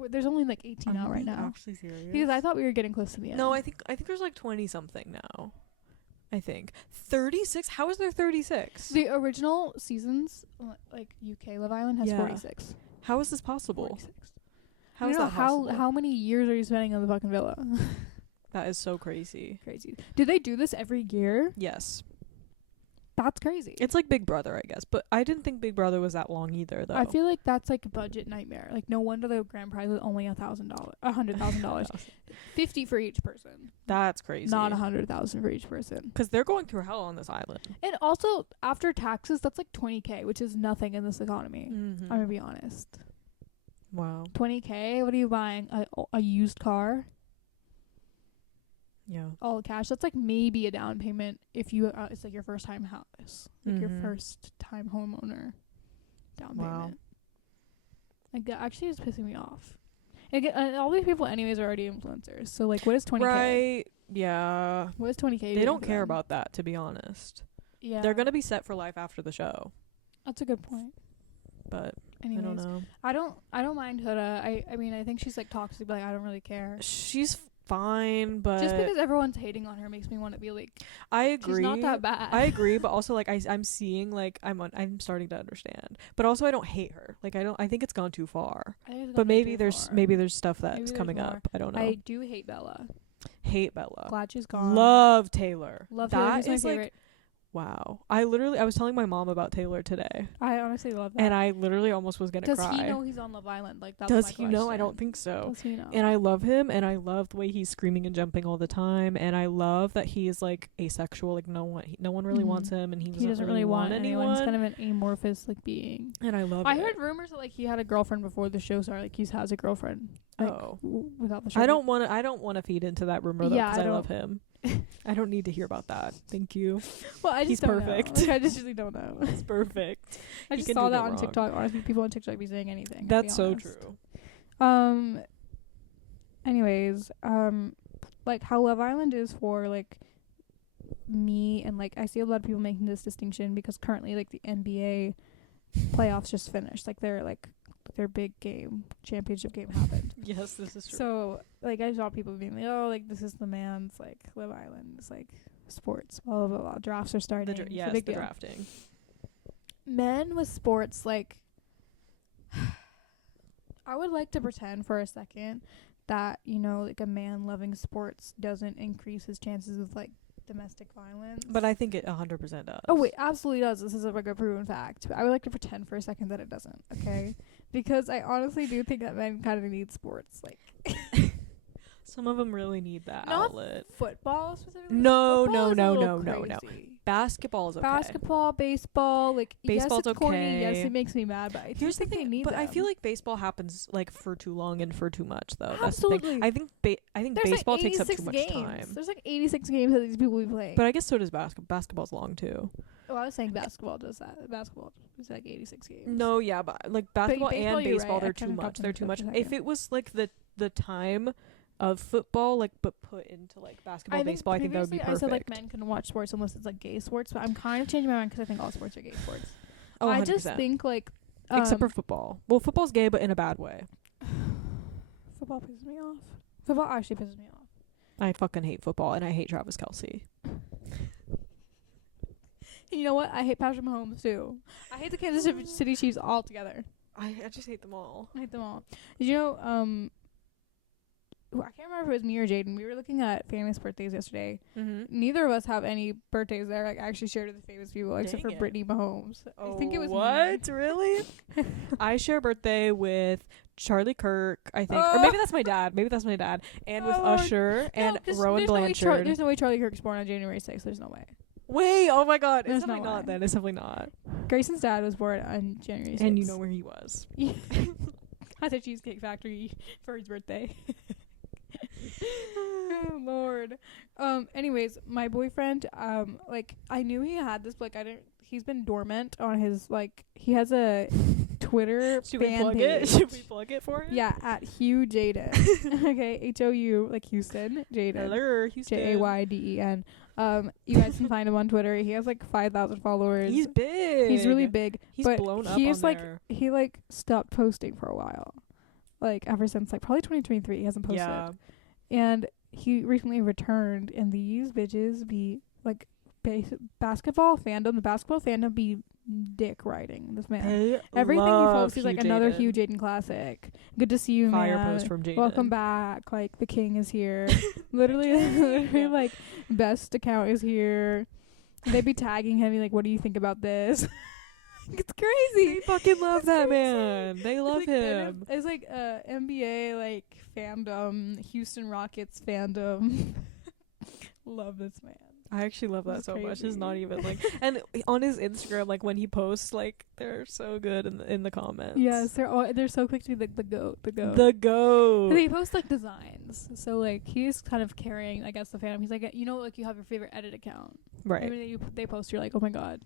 There's only like 18 out right now. Actually serious? Because I thought we were getting close to the end. No, I think there's like 20 something now. I think 36. How is there 36? The original seasons, like UK Love Island, has Yeah. 46. How is this possible? 46. How You is know that possible? how many years are you spending on the fucking villa? That is so crazy. Crazy. Do they do this every year? Yes. That's crazy. It's like Big Brother, I guess. But I didn't think Big Brother was that long either, though. I feel like that's like a budget nightmare. Like, no wonder the grand prize is only $100,000. 50 for each person. That's crazy. Not 100,000 for each person. Because they're going through hell on this island. And also, after taxes, that's like $20K, which is nothing in this economy. Mm-hmm. I'm gonna be honest. Wow. $20K. What are you buying? A used car? Yeah. All cash. That's like maybe a down payment if you it's like your first time house, like your first time homeowner down payment. Like, that actually is pissing me off. And all these people anyways are already influencers, so like, what is 20K? Right. Yeah. What is 20K? They don't care about that, to be honest. Yeah, they're gonna be set for life after the show. That's a good point. But anyways, I don't know. I don't mind Huda. I mean, I think she's like toxic, but like, I don't really care. She's fine, but just because everyone's hating on her makes me want to be like, I agree. She's not that bad. I agree, but also like I'm seeing like I'm starting to understand. But also I don't hate her. Like I think it's gone too far. But maybe there's stuff that's coming up. I don't know. I do hate Bella. Hate Bella. Glad she's gone. Love Taylor. Love Taylor. That She's my is favorite. like wow. I was telling my mom about Taylor today. I honestly love that. And I literally almost was gonna cry. Does he know he's on Love Island? Like, that's Does my he know? I question. don't think so. Does he know? And I love him, and I love the way he's screaming and jumping all the time, and I love that he is like asexual. Like no one really wants him, and he doesn't really want anyone. He's kind of an amorphous like being. And I love it. I heard rumors that like he had a girlfriend before the show started. Like, he has a girlfriend. Like, without the show. I don't want to feed into that rumor though, because I love him. I don't need to hear about that. Thank you. Well, I just he's don't perfect. know. Like, I just really don't know. He's perfect. I just saw that on TikTok. Honestly, people on TikTok be saying anything. That's so true. Anyways, like how Love Island is for like me, and like I see a lot of people making this distinction because currently like the NBA playoffs just finished. Like their big championship game happened. Yes, this is true. So like I saw people being like, oh, like this is the man's like Love Island. It's like sports. Blah blah blah. Drafts are starting. The drafting. Men with sports, like I would like to pretend for a second that, you know, like a man loving sports doesn't increase his chances of like domestic violence. But I think it 100% does. Oh wait, absolutely does. This is like a proven fact. But I would like to pretend for a second that it doesn't. Okay, because I honestly do think that men kind of need sports. Like some of them really need that not outlet. Football specifically. No. Crazy. Basketball is okay. Basketball, baseball, like baseball's yes, it's corny, okay. Yes, it makes me mad, but Here's the thing. Need but them. I feel like baseball happens like for too long and for too much, though. Absolutely. That's the thing. I think There's baseball like takes up too much games. time. There's like 86 games that these people be playing. But I guess so does basketball. Basketball's long too. Oh, I was saying basketball does that. Basketball is like 86 games. No, yeah, but like basketball and baseball, right. they're too much. They're too much. Second. If it was like the time of football, like, but put into like basketball, baseball, I think that would be perfect. I said like men couldn't watch sports unless it's like gay sports, but I'm kind of changing my mind because I think all sports are gay sports. Oh, 100%. I just think like except for football. Well, football's gay, but in a bad way. Football pisses me off. Football actually pisses me off. I fucking hate football, and I hate Travis Kelce. You know what? I hate Patrick Mahomes too. I hate the Kansas City Chiefs altogether. I just hate them all. I hate them all. Did you know? I can't remember if it was me or Jaden. We were looking at famous birthdays yesterday. Mm-hmm. Neither of us have any birthdays that are like actually shared with the famous people, except for Brittany Mahomes. Oh, I think it was what? me. Really? I share a birthday with Charlie Kirk, I think, or maybe that's my dad. And with Usher and Rowan Blanchard. There's no way Charlie Kirk's born on January 6th. There's no way. Wait, oh my God, There's it's definitely not. Then it's definitely not. Grayson's dad was born on January 6th, and you know where he was. Yeah. At the Cheesecake Factory for his birthday. Oh Lord. Anyways, my boyfriend, like I knew he had this, but like he's been dormant on his, like, he has a Twitter fan page. Should we plug it for him? Yeah, at Hugh Jaden. Okay, HOU, like Houston, Jaden. Hello, Houston. JAYDEN. You guys can find him on Twitter. He has like 5,000 followers. He's big. He's really big. He's but blown up he's on like there. he like stopped posting for a while, like ever since like probably 2023. He hasn't posted. Yeah. And he recently returned, and these bitches be like basketball fandom. The basketball fandom be dick riding this man. Everything he posts is like another Hugh Jaden classic. Good to see you, Fire man. post from Jaden. Welcome back. Like the king is here. literally, like best account is here. They'd be tagging him, like, what do you think about this? It's crazy. They fucking love that crazy. man. They love him. It's like NBA like fandom, Houston Rockets fandom. Love this man. I actually love that It's so much. crazy. It's not even like, and on his Instagram, like when he posts, like they're so good in the comments. Yes, they're so quick to be the goat. The goat. And he posts like designs, so like he's kind of carrying, I guess, the fandom. He's like, you know, like you have your favorite edit account, Right. Even they post, you're like, oh my god,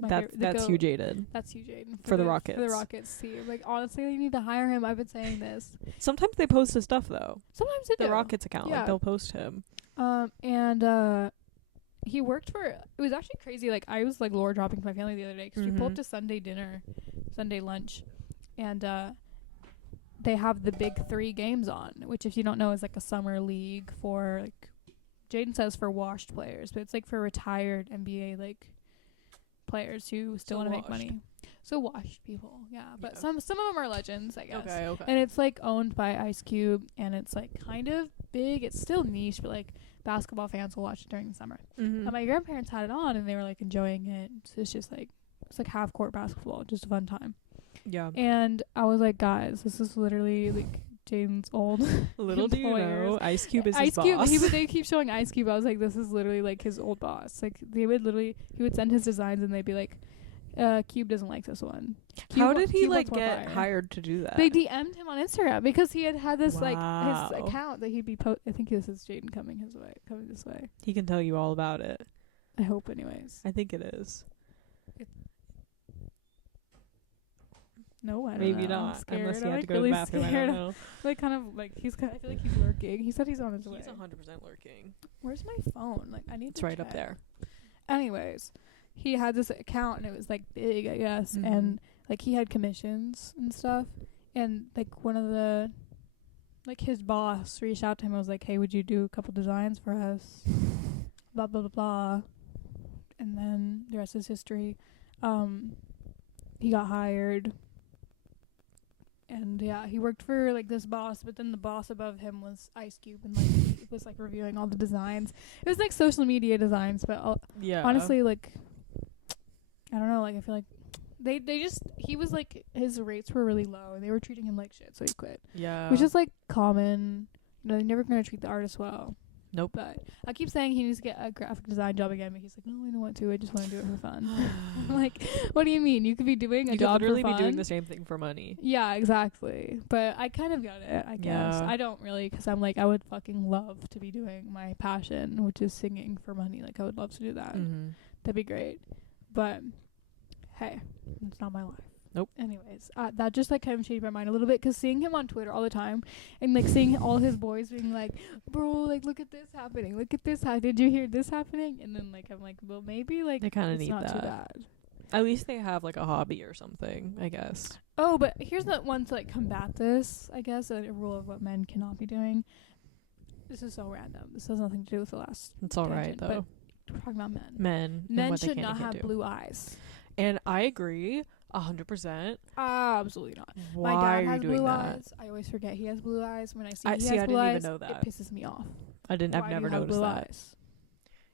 That's Hugh Jaden. That's Hugh Jaden For the Rockets. For the Rockets team. Like honestly, you need to hire him. I've been saying this. Sometimes they post his stuff though. Sometimes they do. The Rockets account, Yeah. like they'll post him. And he worked for. It was actually crazy. Like I was like lore dropping to my family the other day because we pulled up to Sunday lunch, and they have the big 3 games on, which if you don't know is like a summer league for like Jaden says for washed players, but it's like for retired NBA like players who still want to make money. So washed people, yeah. But Yeah. some of them are legends, I guess. Okay. And it's like owned by Ice-Cube, and it's like kind of big. It's still niche, but like basketball fans will watch it during the summer. Mm-hmm. And my grandparents had it on, and they were like enjoying it. So it's just like it's like half court basketball, just a fun time. Yeah. And I was like, guys, this is literally like Jaden's old. Little do you know, Ice Cube is his Ice-Cube, boss. they keep showing Ice-Cube. I was like, this is literally like his old boss. Like he would send his designs, and they'd be like, Cube doesn't like this one. How did he Cube like wants more get fire. hired to do that? They DM'd him on Instagram because he had this like Wow. his account that he'd be I think this is Jaden coming this way. He can tell you all about it. I hope, anyways. I think it is. No, I don't Maybe know. I'm not, scared. unless he I'm had to like go to the really bathroom. I scared. don't know. Like kind of like I feel like he's lurking. He said he's on his way. He's 100% lurking. Where's my phone? Like I need It's to right up check. there. Anyways, he had this account and it was like big, I guess, Mhm. and like he had commissions and stuff, and like one of the like his boss reached out to him and was like, hey, would you do a couple designs for us? Blah blah blah blah. And then the rest is history. He got hired. And yeah, he worked for like this boss, but then the boss above him was Ice-Cube, and like he was like reviewing all the designs. It was like social media designs, but Yeah. honestly, like I don't know, like I feel like they just he was like his rates were really low, and they were treating him like shit, so he quit. Yeah. Which is like common. You know, they're never gonna treat the artist well. Nope. But I keep saying he needs to get a graphic design job again, but he's like, no, I don't want to. I just want to do it for fun. I'm like, what do you mean? You could be doing a you job could literally for fun. be doing the same thing for money. Yeah, exactly. But I kind of got it, I guess. Yeah. I don't really, because I'm like, I would fucking love to be doing my passion, which is singing for money. Like, I would love to do that. Mm-hmm. That'd be great. But, hey, it's not my life. Nope. Anyways, that just like kind of changed my mind a little bit, because seeing him on Twitter all the time and like seeing all his boys being like, bro, like look at this happening, look at this, did you hear this happening? And then like I'm like, well, maybe like They kinda it's need not too that. bad. At least they have like a hobby or something, I guess. Oh, but here's the one to like combat this, I guess, a rule of what men cannot be doing. This is so random. This has nothing to do with the last. It's all right tangent, though. But we're talking about men. Men and Men what they should can not and can't have do. blue eyes. And I agree 100%. Absolutely not. Why My dad are you has doing blue that? eyes. I always forget he has blue eyes. When I see I he has blue didn't eyes, even know that. it pisses me off. I've Why never do you have noticed blue that. eyes?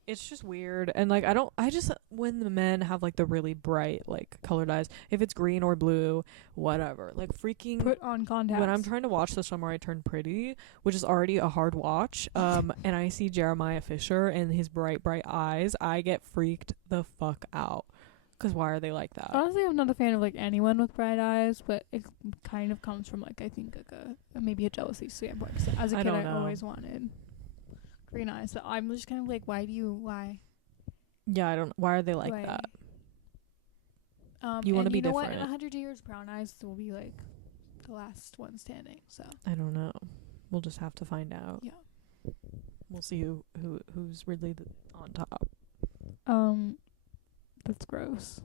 It's just weird. And like I just when the men have like the really bright like colored eyes, if it's green or blue, whatever. Like freaking Put on contacts. when I'm trying to watch The Summer I Turned Pretty, which is already a hard watch, and I see Jeremiah Fisher and his bright eyes, I get freaked the fuck out. 'Cause why are they like that? Honestly, I'm not a fan of like anyone with bright eyes, but it kind of comes from like I think like maybe a jealousy standpoint. 'Cause as a I kid, don't I know. always wanted green eyes, but I'm just kind of like, why? Yeah, I don't. Why are they like Why? that? You wanna and be you know what? In different. 100 years, brown eyes will be like the last one standing. So I don't know. We'll just have to find out. yeah. We'll see who's really on top. That's gross.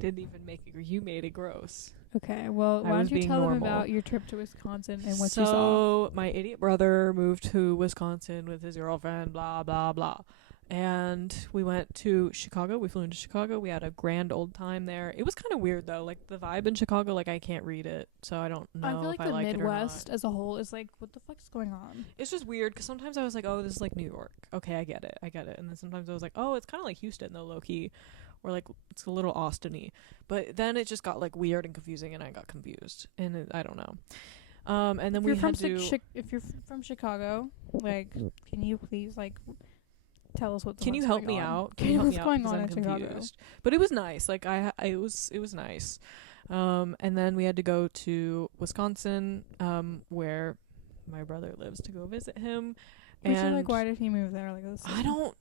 Didn't even make it. You made it gross. Okay, well, I why was don't you being tell them normal. about your trip to Wisconsin and what so, you saw? my idiot brother moved to Wisconsin with his girlfriend, blah, blah, blah. And we went to Chicago. We flew into Chicago. We had a grand old time there. It was kind of weird though. Like the vibe in Chicago, like I can't read it, so I don't know I feel like if the I like Midwest it or not. as a whole is like, what the fuck is going on? It's just weird because sometimes I was like, oh, this is like New York. Okay, I get it. And then sometimes I was like, oh, it's kind of like Houston though, low key, or like it's a little Austin-y. But then it just got like weird and confusing, and I got confused, and I don't know. And then If we you're had from to. if you're from Chicago, like, can you please like tell us what? Can you help me out? Can you help me out? Because I'm confused. But it was nice. Like it was nice. And then we had to go to Wisconsin, where my brother lives, to go visit him. Which And is like, why did he move there? Like, I don't.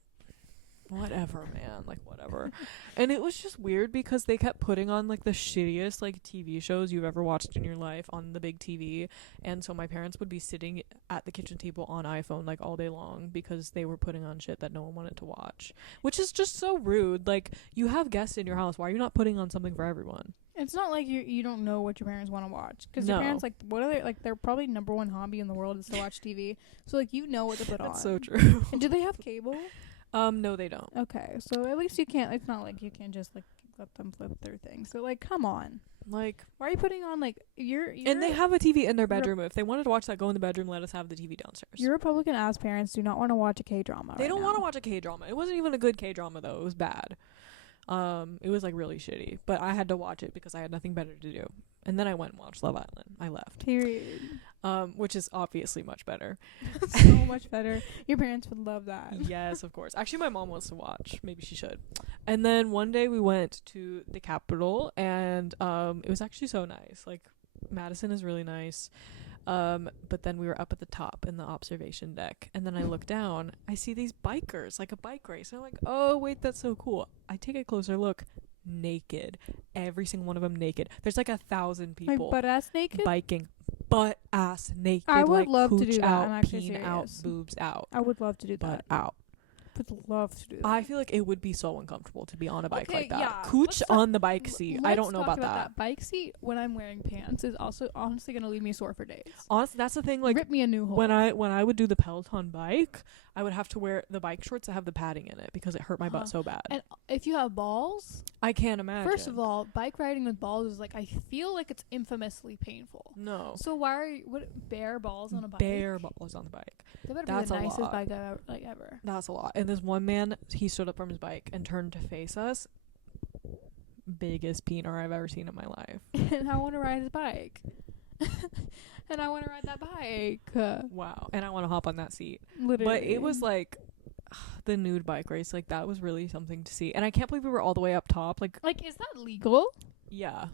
Whatever, man. Like, whatever. And it was just weird because they kept putting on like the shittiest like TV shows you've ever watched in your life on the big TV. And so my parents would be sitting at the kitchen table on iPhone like all day long because they were putting on shit that no one wanted to watch, which is just so rude. Like, you have guests in your house. Why are you not putting on something for everyone? It's not like you don't know what your parents want to watch, because No. your parents, like, what are they like? Their probably number one hobby in the world is to watch TV. So like, you know what to put on. That's so true. And do they have cable? No, they don't. Okay, so at least you can't. It's not like you can just like let them flip through things. So like, come on. Like, Why are you putting on like you're and they have a TV in their bedroom. If they wanted to watch that, go in the bedroom. Let us have the TV downstairs. Your Republican ass parents do not want to watch a K-drama. They don't want to watch a K-drama. It wasn't even a good K-drama though. It was bad. It was like really shitty. But I had to watch it because I had nothing better to do. And then I went and watched Love Island. I left. Period. Which is obviously much better. So much better. Your parents would love that. Yes, of course. Actually, my mom wants to watch. Maybe she should. And then one day we went to the Capitol, and it was actually so nice. Like, Madison is really nice. But then we were up at the top in the observation deck, and then I look down. I see these bikers, like a bike race. And I'm like, oh, wait, that's so cool. I take a closer look. Naked. Every single one of them naked. There's like 1,000 people. Like butt ass naked? Biking. Butt ass naked. I would like love to cooch do that. out, I'm actually peen serious. out, boobs out. I would love to do Butt that. out. Would love to do that. I feel like it would be so uncomfortable to be on a bike Okay, like that. yeah. Cooch Let's on the bike seat. I don't know talk about that. Bike seat when I'm wearing pants is also honestly gonna leave me sore for days. Honestly, that's the thing. Like, rip me a new hole. when I would do the Peloton bike, I would have to wear the bike shorts that have the padding in it because it hurt my butt so bad. And if you have balls, I can't imagine. first of all, bike riding with balls is like, I feel like it's infamously painful. No. So why are you bare balls on a bike? Bare balls on the bike. They better That's be a the nicest lot. bike ever. That's a lot. And this one man, he stood up from his bike and turned to face us. Biggest peener I've ever seen in my life. And I want to ride his bike. And I want to ride that bike. Wow. And I want to hop on that seat. Literally. But it was like the nude bike race. Like, that was really something to see. And I can't believe we were all the way up top. Like, is that legal? yeah.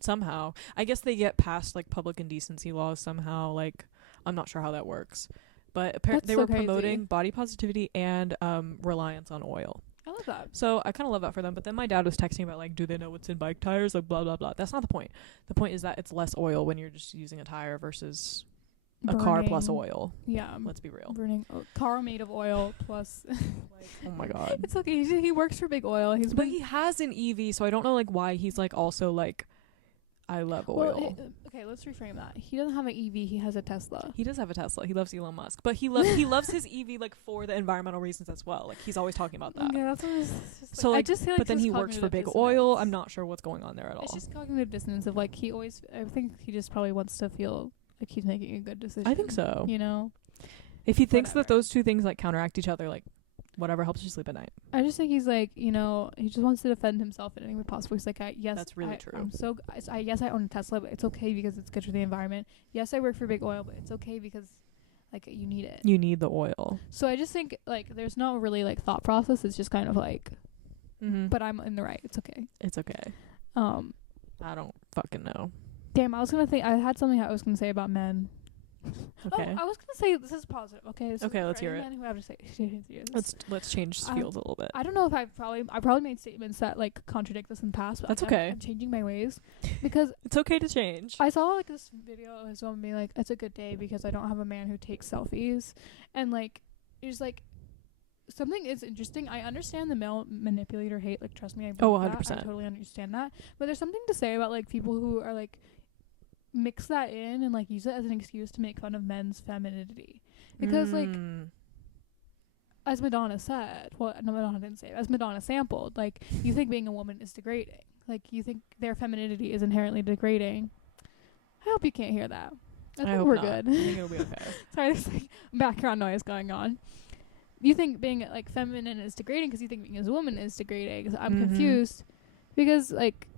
Somehow. I guess they get past like public indecency laws somehow. Like, I'm not sure how that works. But apparently they were promoting body positivity and reliance on oil. I love that. So I kind of love that for them. But then my dad was texting about, like, do they know what's in bike tires? Like, blah, blah, blah. That's not the point. The point is that it's less oil when you're just using a tire versus a car plus oil. Yeah. Let's be real. Burning a car made of oil plus... Like, oh, my God. It's okay. He works for Big Oil. But he has an EV, so I don't know, like, why he's, like, also, like, I love oil. Well, okay, let's reframe that. He doesn't have an EV. He has a Tesla. He does have a Tesla. He loves Elon Musk. But he loves his EV, like, for the environmental reasons as well. Like, he's always talking about that. Yeah, that's what it's just So, like, I just feel like but then he works for Big Oil. I'm not sure what's going on there at all. It's just cognitive dissonance of, like, I think he just probably wants to feel like he's making a good decision. I think so. You know? If he thinks Whatever. that those two things, like, counteract each other, like, whatever helps you sleep at night. I just think he's like, he just wants to defend himself in any way possible. He's like, That's really true. Yes, I own a Tesla, but it's okay because it's good for the environment. Yes, I work for Big Oil, but it's okay because, like, you need it. You need the oil. So I just think, like, there's no really, like, thought process. It's just kind of like, but I'm in the right. It's okay. It's okay. I don't fucking know. Damn, I had something I was gonna say about men. Okay. I was gonna say this is positive. Okay. Okay, let's hear it. Men who have to say, Let's change fields a little bit. I don't know if I probably made statements that, like, contradict this in the past. But That's okay. I'm changing my ways because It's okay to change. I saw, like, this video of someone being like, "It's a good day because I don't have a man who takes selfies," and, like, it's like something is interesting. I understand the male manipulator hate. Like, trust me, I believe 100%. that. I totally understand that. But there's something to say about, like, people who are, like, mix that in and, like, use it as an excuse to make fun of men's femininity, because like as Madonna said, well, no, Madonna didn't say it, as Madonna sampled, like, you think being a woman is degrading. Like, you think their femininity is inherently degrading. I hope you can't hear that. I think hope we're not. good. I think it'll be okay. Sorry, there's like background noise going on. You think being like feminine is degrading because you think being as a woman is degrading. So I'm confused because, like,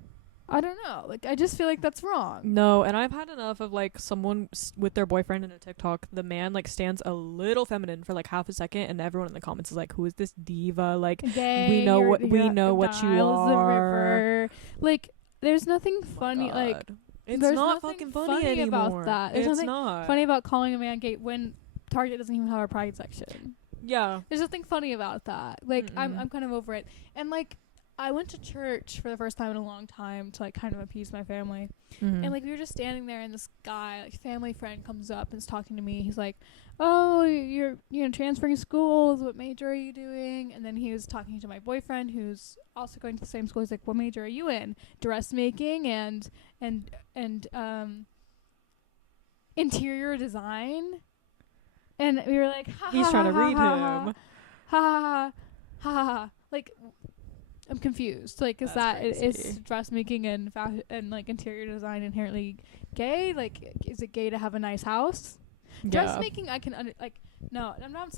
I don't know. Like, I just feel like that's wrong. No, and I've had enough of like someone with their boyfriend in a TikTok. The man like stands a little feminine for like half a second, and everyone in the comments is like, "Who is this diva?" Like, Gay, we know what you Giles the are. River. Like, there's nothing funny. Like, it's there's not nothing fucking funny anymore. about that. There's it's nothing not funny about calling a man gay when Target doesn't even have a pride section. Yeah, There's nothing funny about that. Like, I'm kind of over it. And like, I went to church for the first time in a long time to like kind of appease my family. And like, we were just standing there, and this guy, like family friend, comes up and is talking to me. He's like, "Oh, you're transferring schools. What major are you doing?" And then he was talking to my boyfriend, who's also going to the same school. He's like, "What major are you in?" Dressmaking and interior design. And we were like, ha, he's ha, trying to ha, read ha, him. ha, ha, ha, ha. Like, I'm confused. Like, is is dressmaking and and like interior design inherently gay? Like, is it gay to have a nice house? Dressmaking, I can no, I'm not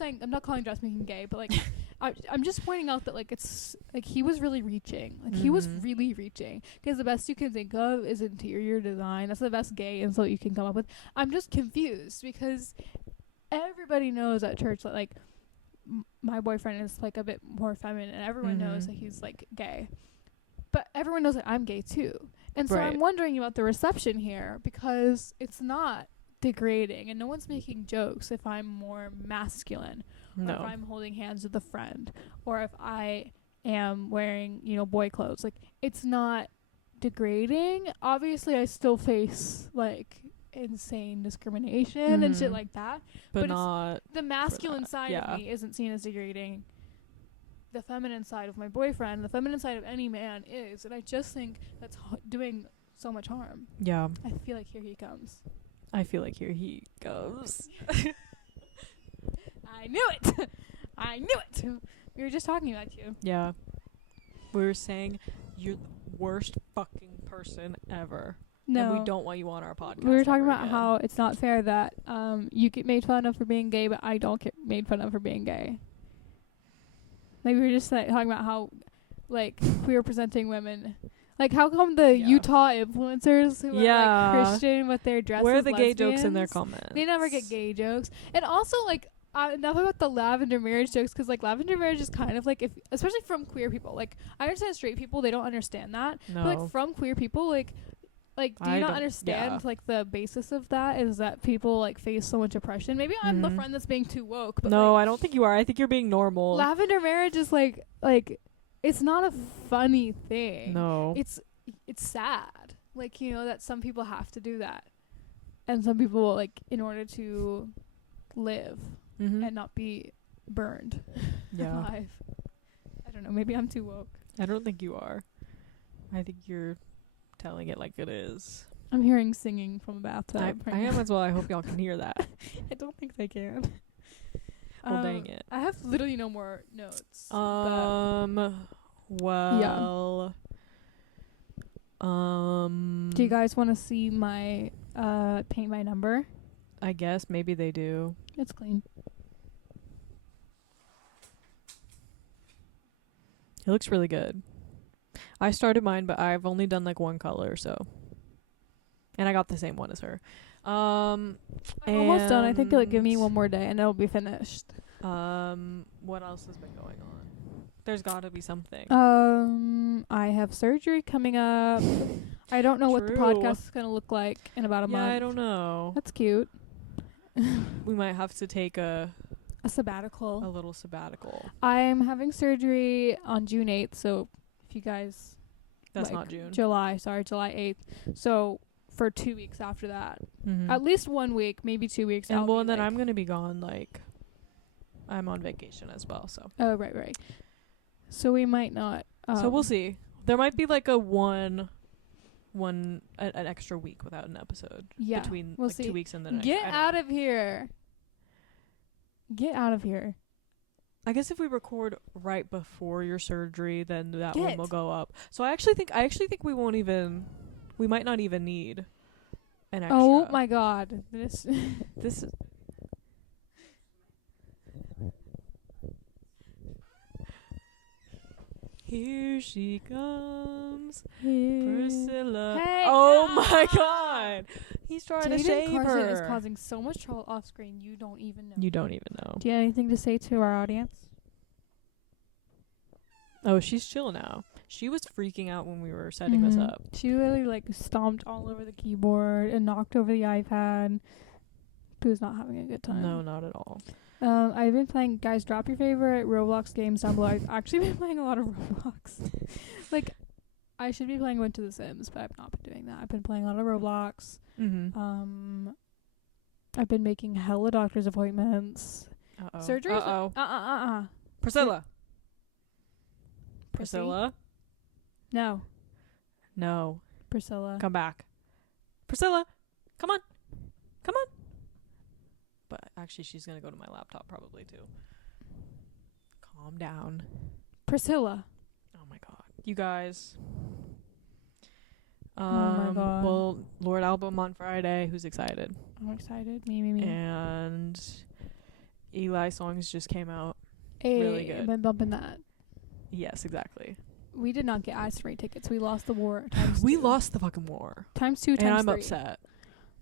calling dressmaking gay, but like, I'm just pointing out that like it's like he was really reaching. Like, he was really reaching, because the best you can think of is interior design. That's the best gay insult you can come up with. I'm just confused because everybody knows at church that like my boyfriend is like a bit more feminine, and everyone knows that he's like gay, but everyone knows that I'm gay too. And so I'm wondering about the reception here, because it's not degrading, and no one's making jokes if I'm more masculine, or if I'm holding hands with a friend, or if I am wearing, boy clothes. Like, it's not degrading. Obviously I still face like insane discrimination and shit like that, but not the masculine side of me isn't seen as degrading. The feminine side of my boyfriend, the feminine side of any man is, and I just think that's doing so much harm. I feel like here he comes. I knew it. I knew it. We were just talking about you. Yeah, we were saying you're the worst fucking person ever. No, and we don't want you on our podcast. We were talking about how it's not fair that you get made fun of for being gay, but I don't get made fun of for being gay. Like, we were just talking about how, like, queer presenting women. Like, how come the Utah influencers who are like Christian with their dresses, where are the gay jokes in their comments? They never get gay jokes. And also, like, enough about the lavender marriage jokes, because like lavender marriage is kind of like, especially from queer people. Like, I understand straight people, they don't understand that. No. But like, from queer people, like do you not understand like the basis of that is that people like face so much oppression? Maybe I'm the friend that's being too woke, but no, like, I don't think you are. I think you're being normal. Lavender marriage is like it's not a funny thing. No, it's sad. Like, that some people have to do that, and some people, like, in order to live and not be burned alive. I don't know. Maybe I'm too woke. I don't think you are. I think you're telling it like it is. I'm hearing singing from a bathtub. I am as well. I hope y'all can hear that. I don't think they can. Well, dang it. I have literally no more notes. Well. Do you guys want to see my paint by number? I guess maybe they do. It's clean. It looks really good. I started mine, but I've only done like one color, so. And I got the same one as her. I'm almost done. I think it'll give me one more day and it'll be finished. What else has been going on? There's gotta be something. I have surgery coming up. I don't know what the podcast is gonna look like in about a month. Yeah, I don't know. That's cute. We might have to take a sabbatical. A little sabbatical. I'm having surgery on June 8th, so if you guys... That's not June. July 8th. So for 2 weeks after that. At least 1 week, maybe 2 weeks. And well, then I'm going to be gone, like... I'm on vacation as well, so... Oh, right. So we might not... so we'll see. There might be like an extra week without an episode. Yeah, between we'll like see. 2 weeks and the next. Get out of here. Get out of here. I guess if we record right before your surgery, then that one Get. will go up. So I actually think we we might not even need an extra. Oh my god. This This is here she comes, Priscilla. Hey, oh ah! my god. He's trying to Jaden shave Carson her. is causing so much trouble off screen. You don't even know. You don't even know. Do you have anything to say to our audience? Oh, she's chill now. She was freaking out when we were setting this up. She literally like stomped all over the keyboard and knocked over the iPad. She was not having a good time. No, not at all. I've been playing. Guys, drop your favorite Roblox games down below. I've actually been playing a lot of Roblox. Like, I should be playing one to The Sims, but I've not been doing that. I've been playing a lot of Roblox. Mm-hmm. I've been making hella doctor's appointments. Uh-oh. Surgeries. Uh-oh. Priscilla. Prissy? Priscilla. No, No. Priscilla. Come back. Priscilla. Come on. Come on. But actually, she's going to go to my laptop probably too. Calm down. Priscilla. Oh my god. You guys. Oh my God. Well, Lord album on Friday. Who's excited? I'm excited. Me. And Eli songs just came out. Hey, really good. I've been bumping that. Yes, exactly. We did not get ice rate tickets. We lost the war. We ×2. lost the fucking war. ×2, ×3. And I'm upset.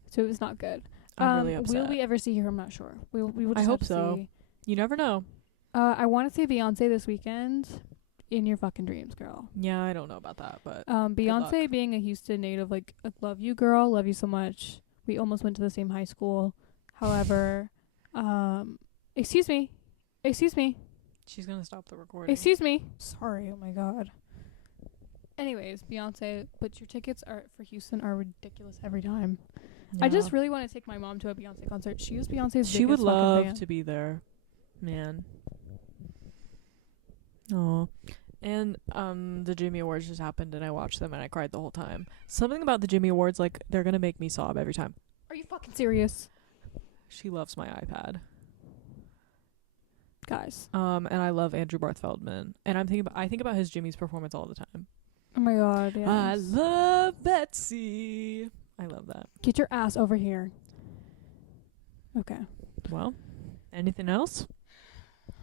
So it was not good. I'm really upset. Will we ever see her? I'm not sure. We will. I Just hope have to so. see. You never know. I want to see Beyonce this weekend. In your fucking dreams, girl. Yeah, I don't know about that, but Beyonce luck. being a Houston native, like, I love you, girl. Love you so much. We almost went to the same high school. However, excuse me. she's gonna stop the recording. Excuse me. Sorry. Oh my god. Anyways, Beyonce, but your tickets for Houston are ridiculous every time. I just really want to take my mom to a Beyonce concert. She is Beyonce's She would biggest fucking love fan. to be there, man. Oh, and the Jimmy Awards just happened, and I watched them, and I cried the whole time. Something about the Jimmy Awards, like, they're gonna make me sob every time. Are you fucking serious, She loves my iPad. guys? And I love Andrew Barth Feldman, and I think about his Jimmy's performance all the time. Oh my god. Yes. I love Betsy. I love that. Get your ass over here. Okay. Well, anything else? Oh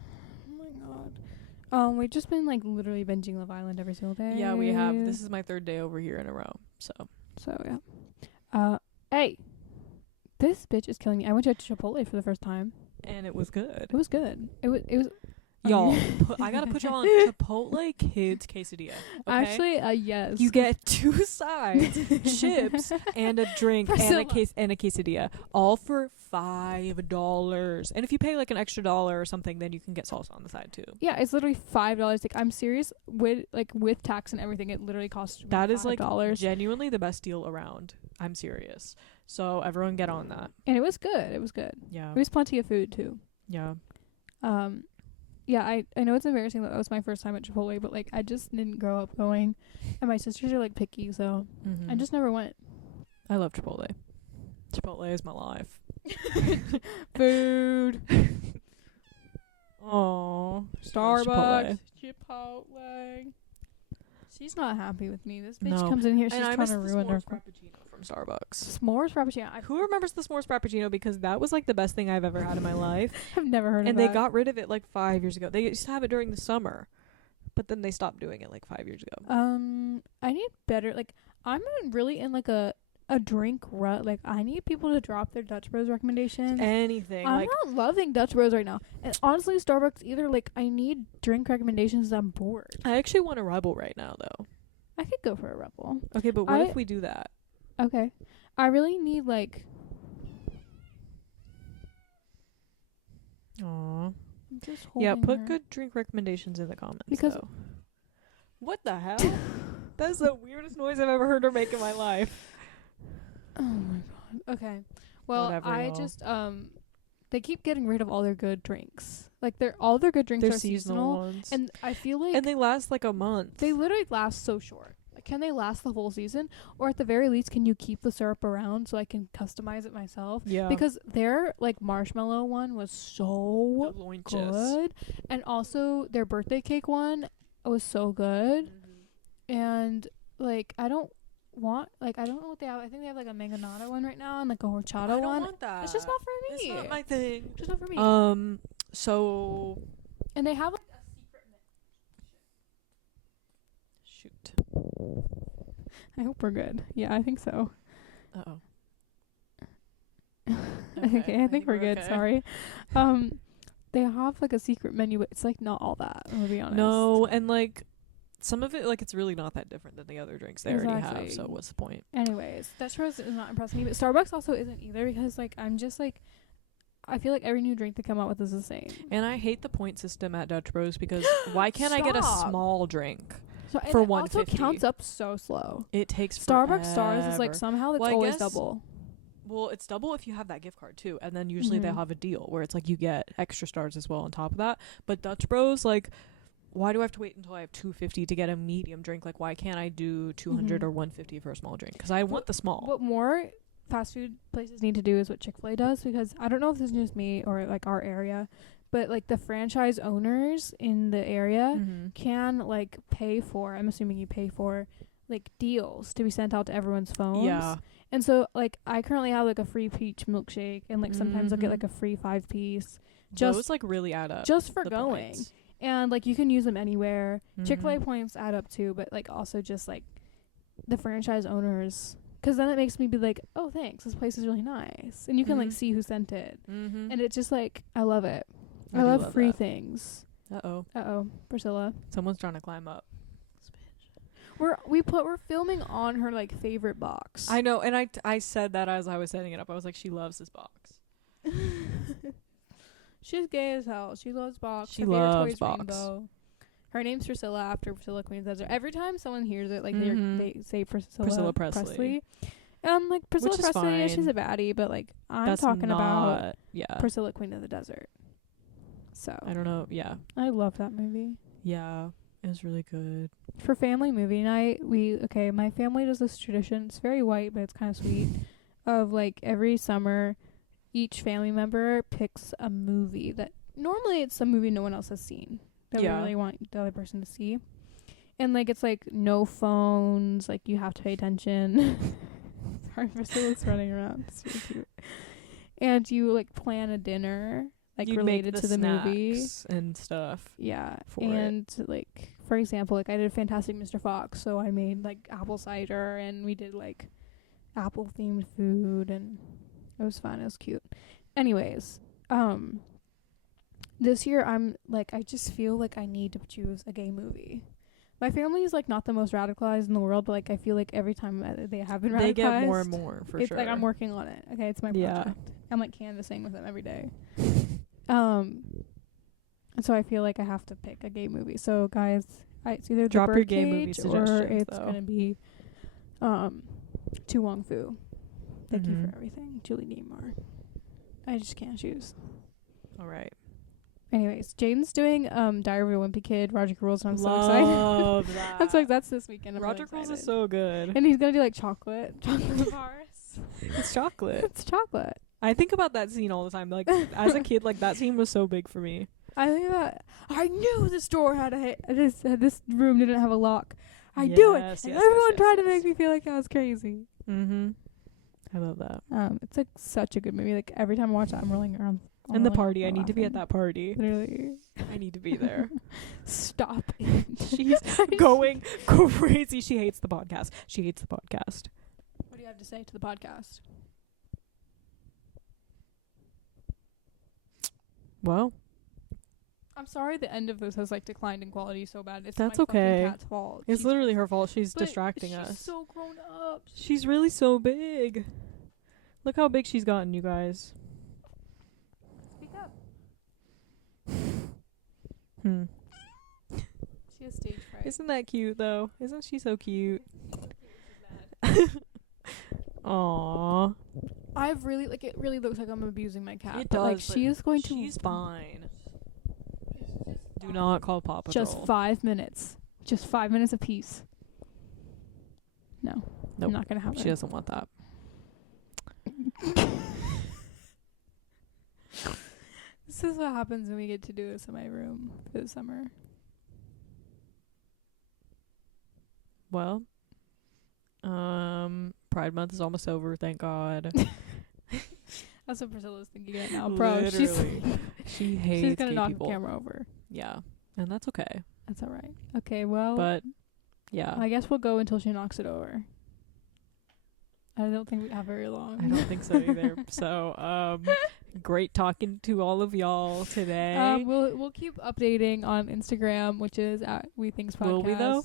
my god. We've just been like literally binging Love Island every single day. Yeah, we have. This is my 3rd day over here in a row. So yeah. Hey, this bitch is killing me. I went to Chipotle for the first time. and it was good. It was good. It was. Y'all, I gotta put y'all on Chipotle Kids Quesadilla. Okay? Actually, yes. You get 2 sides, chips, and a drink, and a quesadilla, all for $5. And if you pay like an extra $1 or something, then you can get salsa on the side too. Yeah, it's literally $5. Like, I'm serious. With tax and everything, it literally costs That is like $5. genuinely the best deal around. I'm serious. So everyone get on that. And it was good. It was good. Yeah. There was plenty of food too. Yeah. Yeah, I know it's embarrassing that was my first time at Chipotle, but like I just didn't grow up going, and my sisters are like picky, so I just never went. I love Chipotle. Chipotle is my life. Food. Oh, Starbucks. Chipotle. She's not happy with me. This bitch No. comes in here. She's And I trying miss to the ruin her s'mores frappuccino from Starbucks. s'mores frappuccino. Who remembers the s'mores frappuccino? Because that was like the best thing I've ever had in my life. I've never heard of And that. they got rid of it like 5 years ago. They used to have it during the summer, but then they stopped doing it like 5 years ago. I need better. Like, I'm really in like a drink rut. Like, I need people to drop their Dutch Bros recommendations. Anything. I'm like not loving Dutch Bros right now. And honestly, Starbucks either. Like, I need drink recommendations. I'm bored. I actually want a Rebel right now though. I could go for a Rebel. Okay, but what if we do that? Okay. I really need like. Aww. I'm just Yeah, holding put her. good drink recommendations in the comments. Because- though. What the hell? That's the weirdest noise I've ever heard her make in my life. Oh my god. Okay. Well, Whatever, I y'all. just they keep getting rid of all their good drinks. Like, all their good drinks They're are seasonal ones. and I feel like And they last like a month. they literally last so short. can they last the whole season? Or at the very least, can you keep the syrup around so I can customize it myself? Yeah. Because their like marshmallow one was so good, and also their birthday cake one was so good. And like I don't know what they have. I think they have like a mangonada one right now and like a horchata one. I don't want that. It's just not for me. It's not my thing. Just not for me. So and they have like a secret shoot. I hope we're good. Yeah, I think so. Uh-oh. Okay, I think we're good. Okay. Sorry. They have like a secret menu, but it's like not all that. I'm gonna be honest. No, and like some of it, like it's really not that different than the other drinks they already have. So what's the point? Anyways, Dutch Bros is not impressing me, but Starbucks also isn't either because like I'm just like I feel like every new drink they come out with is the same. And I hate the point system at Dutch Bros because why can't I get a small drink? So for $1.50. Also counts up so slow. It takes Starbucks forever. Stars is like somehow it's always double. Well, it's double if you have that gift card too, and then usually they'll have a deal where it's like you get extra stars as well on top of that. But Dutch Bros, like, why do I have to wait until I have $2.50 to get a medium drink? Like, why can't I do $200 or $150 for a small drink? Because I want the small. What more fast food places need to do is what Chick-fil-A does, because I don't know if this is just me or like our area, but like the franchise owners in the area can like pay for, I'm assuming you pay for like deals to be sent out to everyone's phones. Yeah. And so like I currently have like a free peach milkshake, and like sometimes I'll get like a free 5-piece. Those like really add up. Just for going. Points. And like you can use them anywhere. Chick-fil-A points add up too, but like also just like the franchise owners, because then it makes me be like, oh thanks, this place is really nice, and you can like see who sent it, and it's just like I love it. I love free things. Uh-oh, Priscilla. Someone's trying to climb up. We're filming on her like favorite box. I know, and I said that as I was setting it up. I was like, she loves this box. She's gay as hell. She loves box. She loves box. Rainbow. Her name's Priscilla after Priscilla Queen Desert. Every time someone hears it, like they say Priscilla Presley. Like Priscilla Presley, yeah, she's a baddie, but like I'm talking about Priscilla Queen of the Desert. So I don't know. Yeah, I love that movie. Yeah, it was really good. For family movie night, my family does this tradition. It's very white, but it's kind of sweet. Of like every summer, each family member picks a movie that normally it's a movie no one else has seen that we really want the other person to see. And like it's like no phones, like you have to pay attention. Sorry, Priscilla's running around. It's really cute. And you like plan a dinner like related to the movie and stuff. Yeah. And like for example, like I did Fantastic Mr. Fox, so I made like apple cider and we did like apple themed food, and it was fun. It was cute. Anyways, this year I'm like I just feel like I need to choose a gay movie. My family is like not the most radicalized in the world, but like I feel like every time they have been radicalized, they get more and more for sure. Like I'm working on it. Okay, it's my project. I'm like canvassing with them every day. And so I feel like I have to pick a gay movie. So guys, it's either drop The your gay movie or it's gonna be Tu Wong Fu. Thank you for everything, Julie Newmar. I just can't choose. All right. Anyways, Jaden's doing Diary of a Wimpy Kid, Roger Rules, and I'm so excited. That. I'm so excited. That's this weekend. Roger Rules is so good. And he's gonna do like chocolate bars. It's chocolate. It's chocolate. I think about that scene all the time. Like as a kid, like that scene was so big for me. I think that I knew this door had this room didn't have a lock. I do it, and everyone tried to make me feel like I was crazy. I love that. It's like such a good movie. Like every time I watch it, I'm rolling around. And the party, I need to be at that party. Literally, I need to be there. Stop it. She's going crazy. She hates the podcast. She hates the podcast. What do you have to say to the podcast? Well, I'm sorry the end of this has like declined in quality so bad. That's my okay. Fucking cat's fault. It's literally her fault. She's distracting us. She's so grown up. She's really so big. Look how big she's gotten, you guys. Speak up. She has stage fright. Isn't that cute though? Isn't she so cute? Aww. I've really it really looks like I'm abusing my cat. It but does. Like she is going to. She's fine. Do not call Paw Patrol. Just 5 minutes. Just 5 minutes apiece. No. Nope. I'm not gonna have She it. doesn't want that. This is what happens when we get to do this in my room for the summer. Well, Pride Month is almost over, thank God. That's what Priscilla's thinking right now, bro. She's she hates she's gonna gay knock people. the camera over. Yeah, and that's okay. That's all right. Okay, well, But yeah, I guess we'll go until she knocks it over. I don't think we have very long. I don't think so either. So, great talking to all of y'all today. We'll keep updating on Instagram, which is at Wethinks Podcast. Will we though?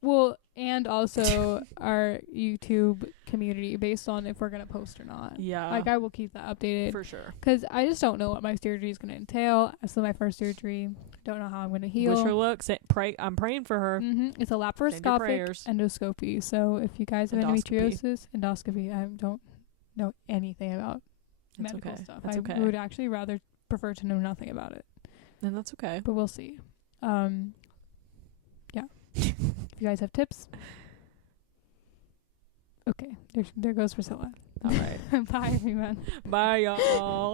Well, and also our YouTube community, based on if we're gonna post or not. Yeah, Like, I will keep that updated for sure. because I just don't know what my surgery is gonna entail. This is my first surgery. Don't know how I'm gonna heal. Wish her luck. Pray. I'm praying for her. It's a Send your laparoscopic prayers. endoscopy. So if you guys have Endoscopy. endoscopy, I don't know anything about That's medical okay. stuff. That's I okay. would actually rather prefer to know nothing about it, And that's okay. but we'll see. Yeah. If you guys have tips, okay. There goes Priscilla. All right. Bye, everyone. Bye, y'all.